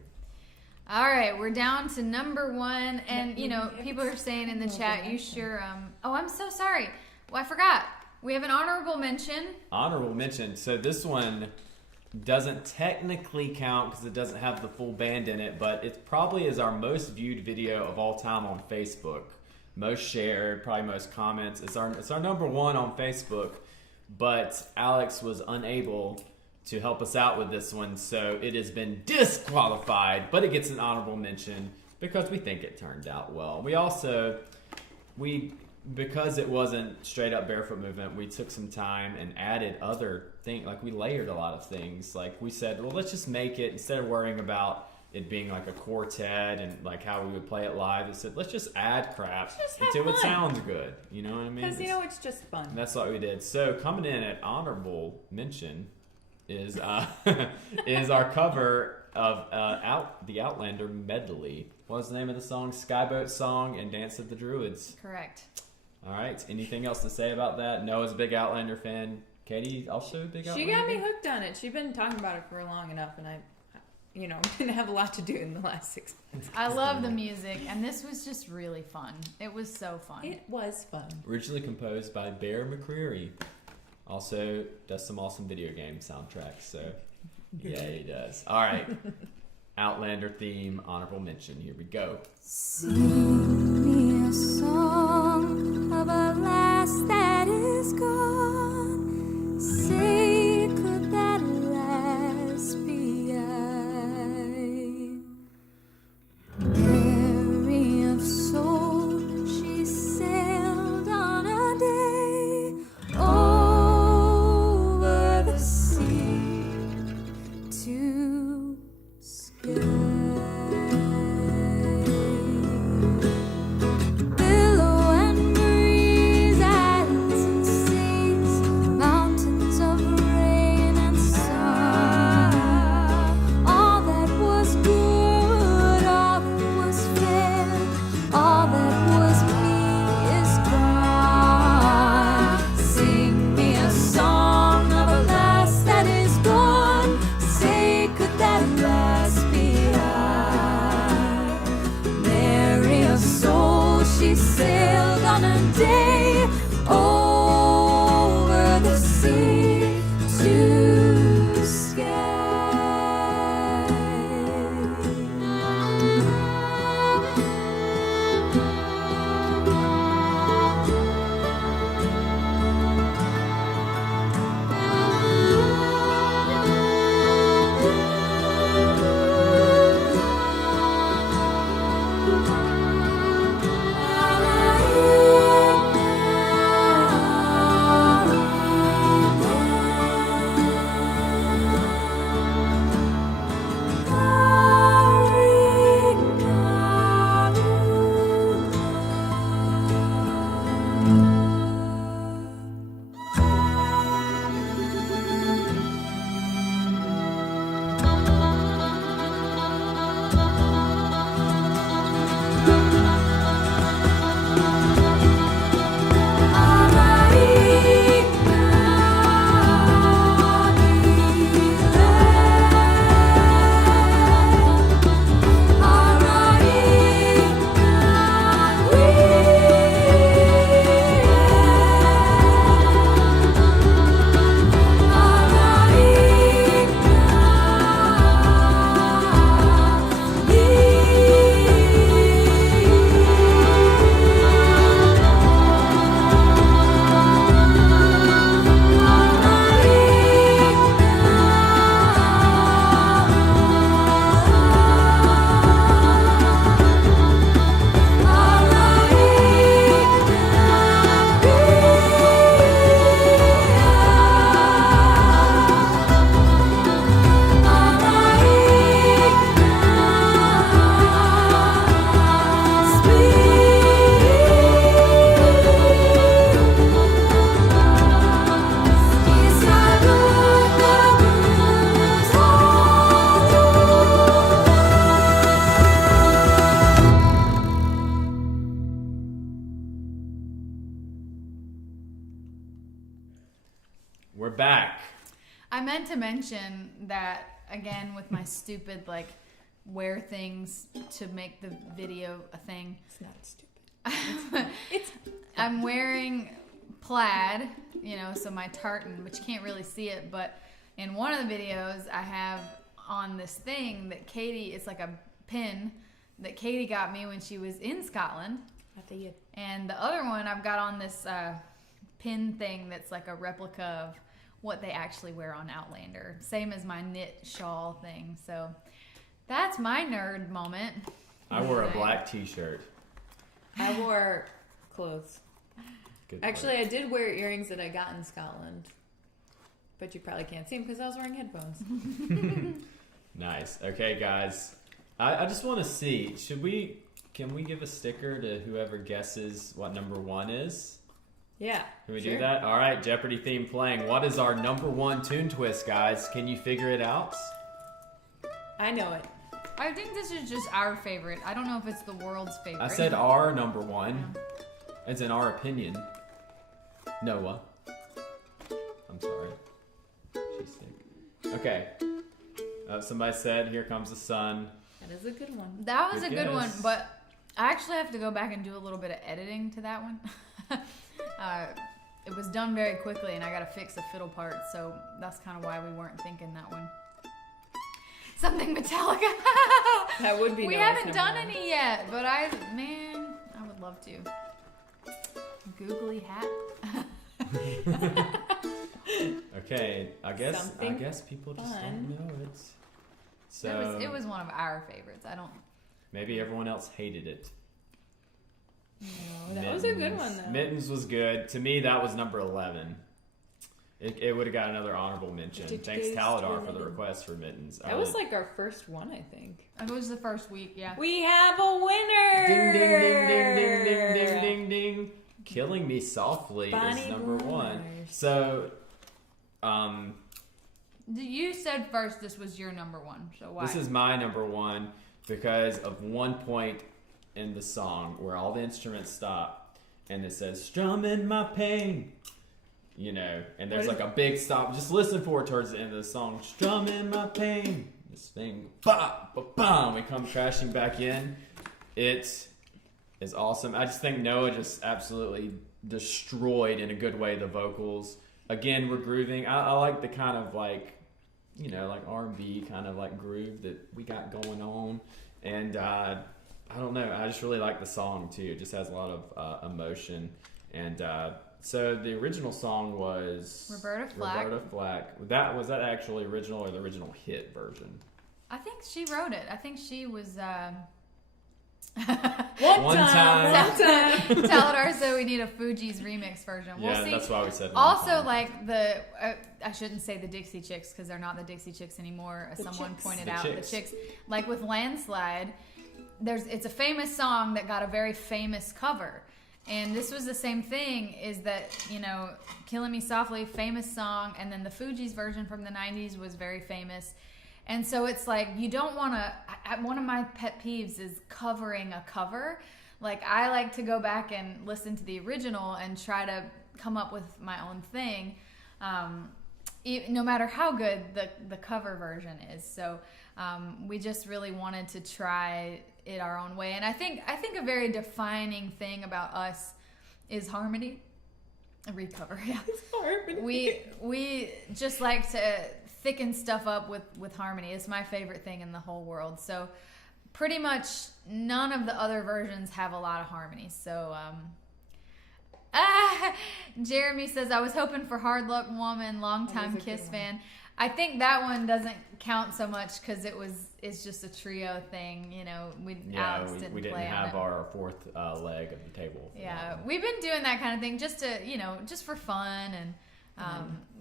All right, we're down to number 1, and people are saying in the chat, you sure? Oh, I'm so sorry. Well, I forgot. We have an honorable mention. Honorable mention. So this one doesn't technically count because it doesn't have the full band in it, but it probably is our most viewed video of all time on Facebook. Most shared, probably most comments. It's our number 1 on Facebook, but Alex was unable to help us out with this one, so it has been disqualified, but it gets an honorable mention because we think it turned out well. Because it wasn't straight up Barefoot Movement, we took some time and added other things, like we layered a lot of things. Like we said, well, let's just make it, instead of worrying about it being like a quartet and like how we would play it live, we said, let's just add crap until it sounds good. You know what I mean? Because, it's just fun. That's what we did. So coming in at honorable mention is our cover of the Outlander medley. What was the name of the song? Skyboat Song and Dance of the Druids. Correct. All right. Anything else to say about that? Noah's a big Outlander fan. Katie also a big Outlander She got me fan? hooked on it. She's been talking about it for long enough, and I didn't have a lot to do in the last 6 months. I love the music, and this was just really fun. It was so fun. It was fun. Originally composed by Bear McCreary. Also does some awesome video game soundtracks. So yeah, he does. All right. Outlander theme, honorable mention. Here we go. Sing me a song of a lass that is gone. Say, could that lass be I? Weary of soul, she sailed on a day over the sea to sky. Billow and breeze, islands and sea. I meant to mention that again with my stupid like wear things to make the video a thing. It's not stupid. I'm wearing plaid, so my tartan, but you can't really see it. But in one of the videos, I have on this thing that Katie, it's like a pin that Katie got me when she was in Scotland. And the other one, I've got on this pin thing that's like a replica of what they actually wear on Outlander. Same as my knit shawl thing. So that's my nerd moment. I wore a black t-shirt. I wore clothes. Good Actually, work. I did wear earrings that I got in Scotland. But you probably can't see them because I was wearing headphones. Nice. Okay, guys. I just want to see. Can we give a sticker to whoever guesses what number 1 is? Yeah. Can we do that? All right, Jeopardy theme playing. What is our number 1 tune twist, guys? Can you figure it out? I know it. I think this is just our favorite. I don't know if it's the world's favorite. I said our number 1. It's in our opinion. Noah. I'm sorry. She's sick. Okay. Somebody said, "Here comes the sun." That is a good one. That was Good a good one, guess. but I actually have to go back and do a little bit of editing to that one. It was done very quickly, and I got to fix a fiddle part, so that's kind of why we weren't thinking that one. Something Metallica. That would be We Noah's haven't number done 1. any yet, but I would love to. Googly hat. Okay, I guess Something people just fun. don't know it. So It was one of our favorites. I don't. maybe everyone else hated it. No, that was a good one, though. Mittens was good. To me, that was number 11. It would have got another honorable mention. Thanks, Taladar, for the request for Mittens. That was like our first one, I think. It was the first week, yeah. We have a winner! Ding, ding, ding, ding, ding, ding, ding, ding, ding. Killing Me Softly Bonnie is number 1. Bloomers. So, You said first this was your number 1, so why? this is my number 1 because of one point in the song where all the instruments stop and it says, "Strumming my pain." And there's like a big stop. Just listen for it towards the end of the song. Strumming my pain. This thing, ba ba ba. We come crashing back in. It is awesome. I just think Noah just absolutely destroyed in a good way the vocals. Again, we're grooving. I like the kind of like, like R&B kind of like groove that we got going on. And I don't know. I just really like the song too. It just has a lot of emotion. And so the original song was Roberta Flack. Roberta Flack. Was that actually original or the original hit version? I think she wrote it. I think she was. One time. Taladar said we need a Fuji's remix version. We'll see. That's why we said. Also, like I shouldn't say the Dixie Chicks because they're not the Dixie Chicks anymore. As someone pointed out, the Chicks. Like with Landslide, it's a famous song that got a very famous cover. And this was the same thing, is that, Killing Me Softly, famous song, and then the Fugees version from the 90s was very famous. And so it's like, you don't want to, one of my pet peeves is covering a cover. Like, I like to go back and listen to the original and try to come up with my own thing, no matter how good the cover version is. So we just really wanted to try it our own way. And I think a very defining thing about us is harmony. Recover, yeah. It's harmony. We just like to thicken stuff up with harmony. It's my favorite thing in the whole world. So pretty much none of the other versions have a lot of harmony. So Jeremy says, I was hoping for Hard Luck Woman, longtime Kiss fan. I think that one doesn't count so much because it's just a trio thing, we didn't have our fourth leg of the table. Yeah, we've been doing that kind of thing just to, just for fun and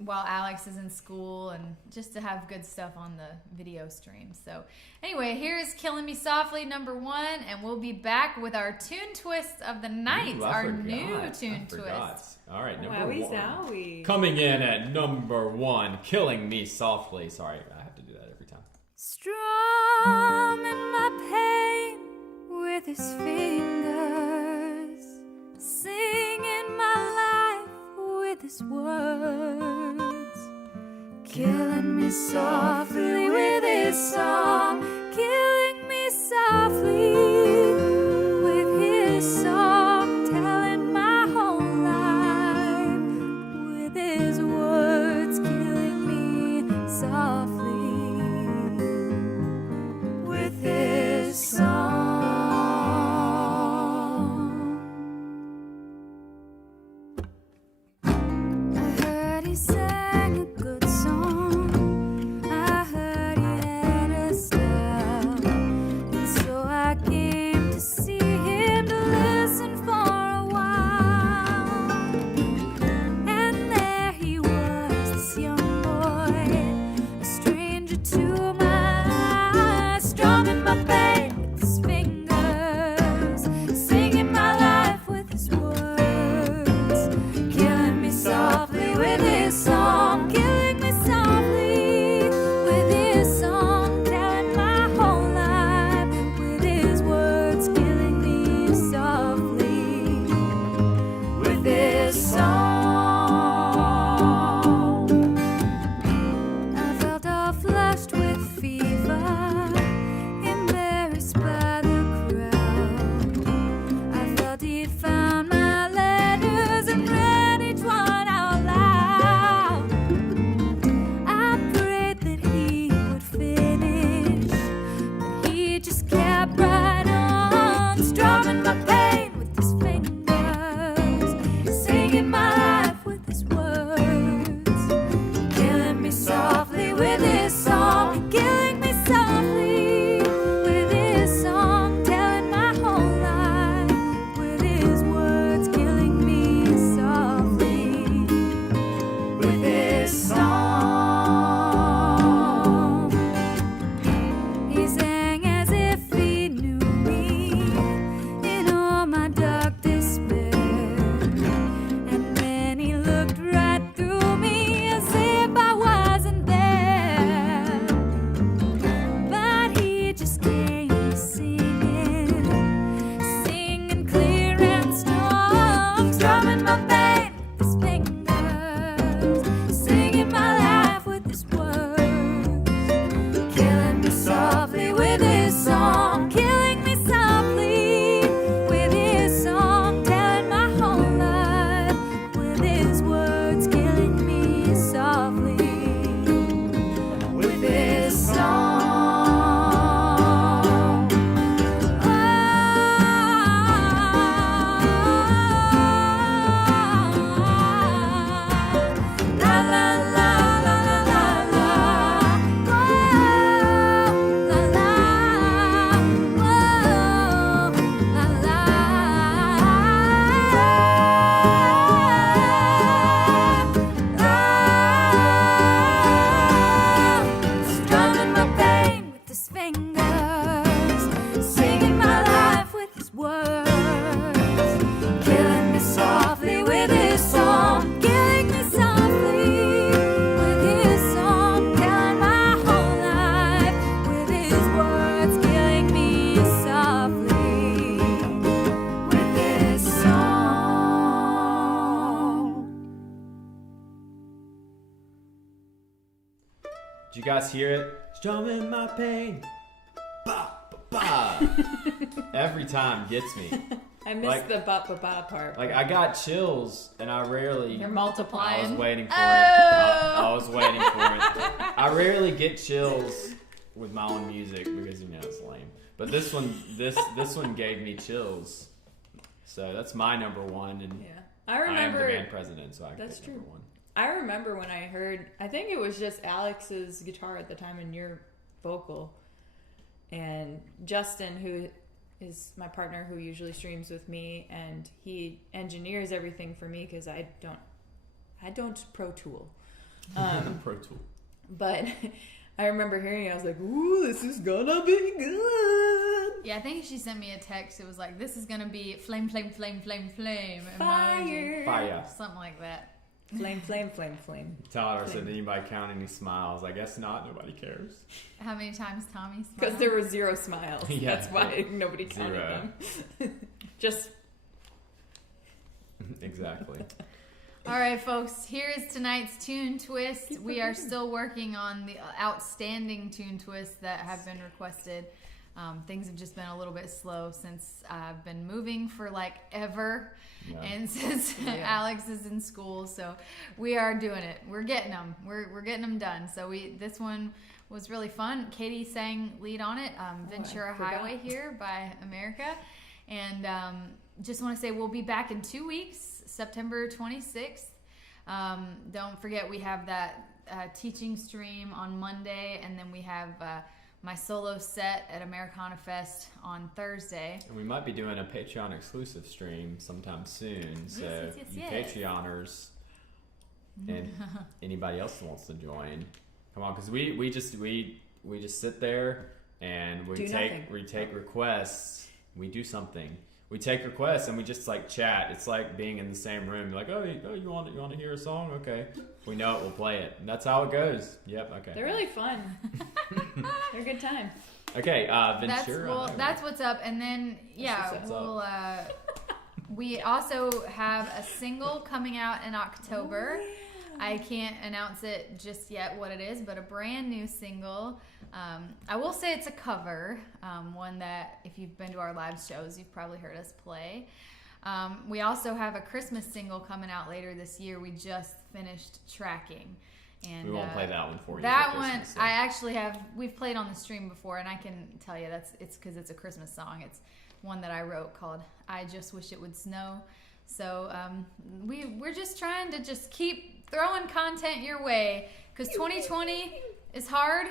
while Alex is in school and just to have good stuff on the video stream. So anyway, here's Killing Me Softly, number 1, and we'll be back with our tune twist of the night, new tune twist. All right, number 1. Zowie. Coming in at number 1, Killing Me Softly. Sorry, I have to do that every time. Strumming my pain with his fingers, singing my life with his words, killing me softly with his song, killing me softly with his song, telling my whole life with his words, killing me softly with his song. I heard he sang a good song. I heard he had a style, and so I came to see him to listen for a while. And there he was, this young boy, a stranger to my eyes, strumming my pain with his fingers, singing my life with his words, killing me softly with his song, killing me softly with his song, telling my whole life with his words, killing me softly with his song. I felt all flushed with fever, embarrassed by the crowd. I felt he'd found my letters and read each one out loud. I prayed that he would finish, but he just kept right on, strumming my pain with his fingers, singing my life with his words, killing me softly with his song, killing me softly with his song, telling my whole life with his words, killing me softly with his song. He sang as if he knew me in all my dark despair, and then he looked right through me as if I wasn't there. But he just came singing, singing clear and strong, strumming my pain with his fingers, singing my life with his words, killing me softly with his song, killing me softly with his song, telling my whole life with his words, killing me softly with his song. La la la la la la la, whoa, la la, whoa, la la, strumming my pain with his fingers, singing my life with his words, killing me softly with his song, killing me softly with his song, telling my whole life with his words, killing me softly with his song. Did you guys hear it? Strumming my pain. Ba, ba, ba. Every time gets me. I missed Like- the ba-ba-ba part. Like, I got chills, and I rarely... You're I multiplying. was waiting for it. I was waiting for it. I rarely get chills with my own music because, you know, it's lame. But this one gave me chills. So that's my number one, and Yeah. I I am the remember. band president, so I can That's pick true. number one. I remember when I heard. I think it was just Alex's guitar at the time and your vocal, and Justin, who is my partner, who usually streams with me, and he engineers everything for me because I don't Pro Tool. Pro Tool. But I remember hearing it, I was like, ooh, this is gonna be good. Yeah, I think she sent me a text. It was like, this is going to be flame, flame, flame, flame, flame. Fire. emoji. Fire. Something like that. Flame, flame, flame, flame. Tyler said, anybody count any smiles? I guess not. Nobody cares. How many times Tommy smiled? Because there were 0 smiles. Yeah. That's why nobody counted 0. them. Just Exactly. All right, folks, here is tonight's tune twist. We are still working on the outstanding tune twists that have been requested. Things have just been a little bit slow since I've been moving for like ever, and since Alex is in school. So we are doing it. We're getting them. We're getting them done. So this one was really fun. Katie sang lead on it. Ventura Highway here by America, and just want to say we'll be back in 2 weeks, September 26th. Don't forget we have that teaching stream on Monday, and then we have my solo set at Americana Fest on Thursday. And we might be doing a Patreon exclusive stream sometime soon. So you Patreoners and anybody else who wants to join, come on, because we just sit there and we take requests. We do something. We take requests and we just like chat. It's like being in the same room. Like, you want to hear a song? Okay, we know it. We'll play it. And that's how it goes. Yep. Okay. They're really fun. They're a good time. Okay, Ventura. That's what's up. And then we also have a single coming out in October. Oh, yeah. I can't announce it just yet what it is, but a brand new single. I will say it's a cover, one that if you've been to our live shows, you've probably heard us play. We also have a Christmas single coming out later this year. We just finished tracking. And we won't play that one for you. That one, so. I actually we've played on the stream before, and I can tell you it's because it's a Christmas song. It's one that I wrote called I Just Wish It Would Snow. So we're just trying to just keep throwing content your way, because 2020 is hard,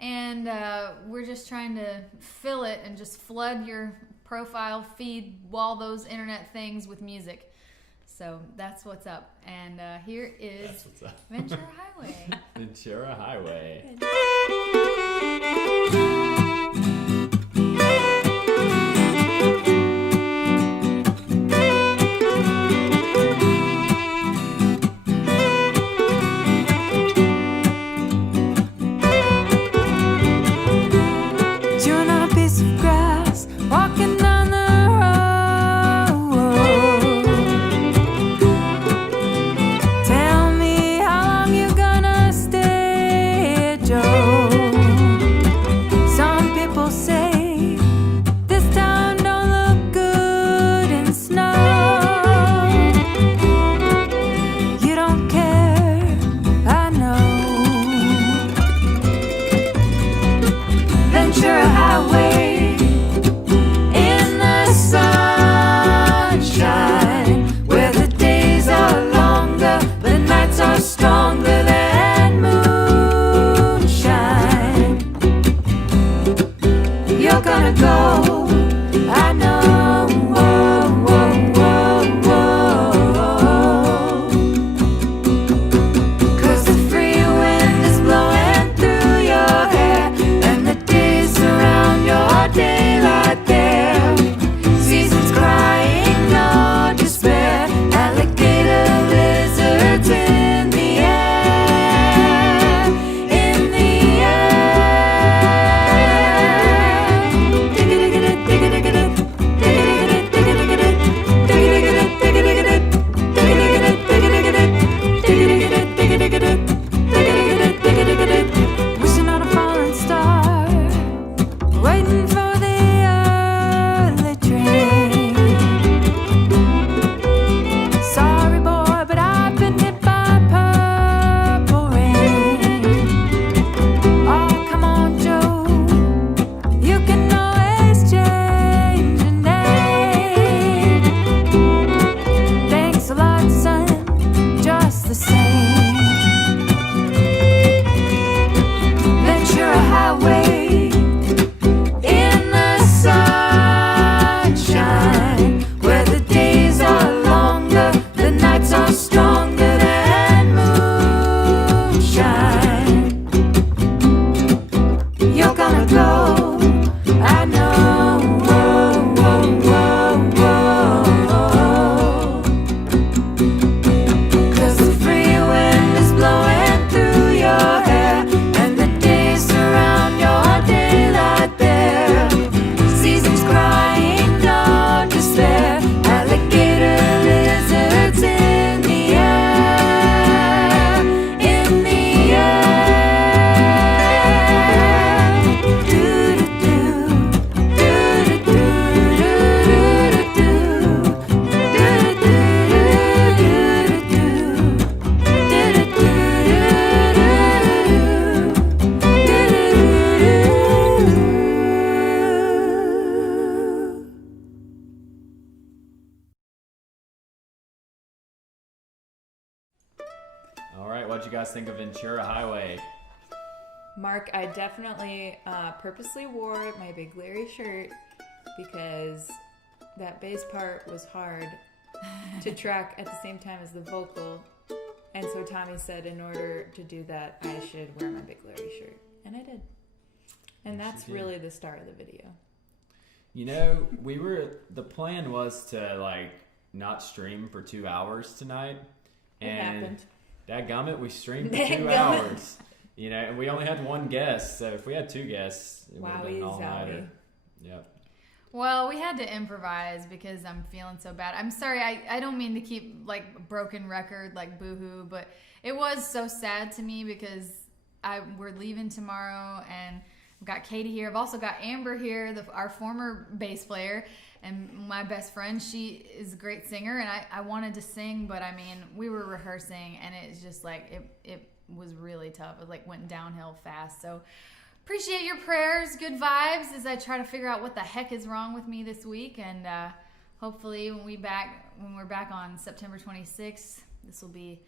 and we're just trying to fill it and just flood your profile, feed all those internet things with music. So that's what's up. And here is Ventura Highway. Ventura Highway. Chewing on a piece of grass, walking down the road. Tell me how long you gonna stay, Joe. what you guys think of Ventura Highway. Mark, I definitely purposely wore my Big Larry shirt because that bass part was hard to track at the same time as the vocal. And so Tommy said in order to do that, I should wear my Big Larry shirt. And I did. And that's really the star of the video. You know, the plan was to like not stream for 2 hours tonight. It happened. Dadgummit, we streamed for 2 hours. You know, and we only had one guest, so if we had 2 guests, it would have been an all-nighter. Yep. Well, we had to improvise because I'm feeling so bad. I'm sorry, I don't mean to keep like broken record, like boohoo, but it was so sad to me because we're leaving tomorrow and I've got Katie here. I've also got Amber here, our former bass player, and my best friend. She is a great singer, and I wanted to sing, but I mean, we were rehearsing, and it's just like it was really tough. It like went downhill fast. So appreciate your prayers, good vibes as I try to figure out what the heck is wrong with me this week, and hopefully when we're back on September 26th, this will be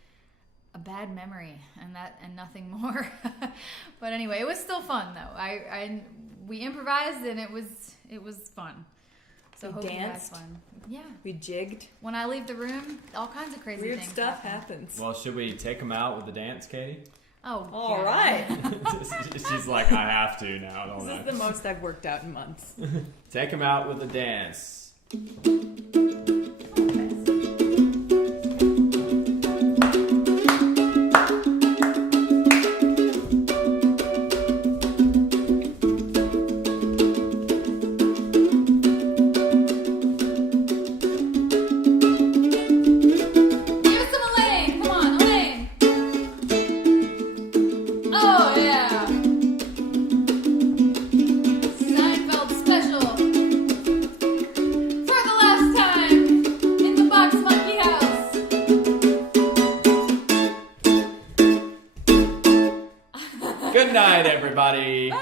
a bad memory and nothing more. But anyway, it was still fun though. We improvised and it was fun. So hope you had fun. Yeah. We jigged. When I leave the room, all kinds of crazy Weird things stuff happen. happens. Well, should we take them out with the dance, Katie? Oh, all yeah. right. She's like, I have to now. I don't know. This is the most I've worked out in months. Take them out with the dance. Good night, everybody.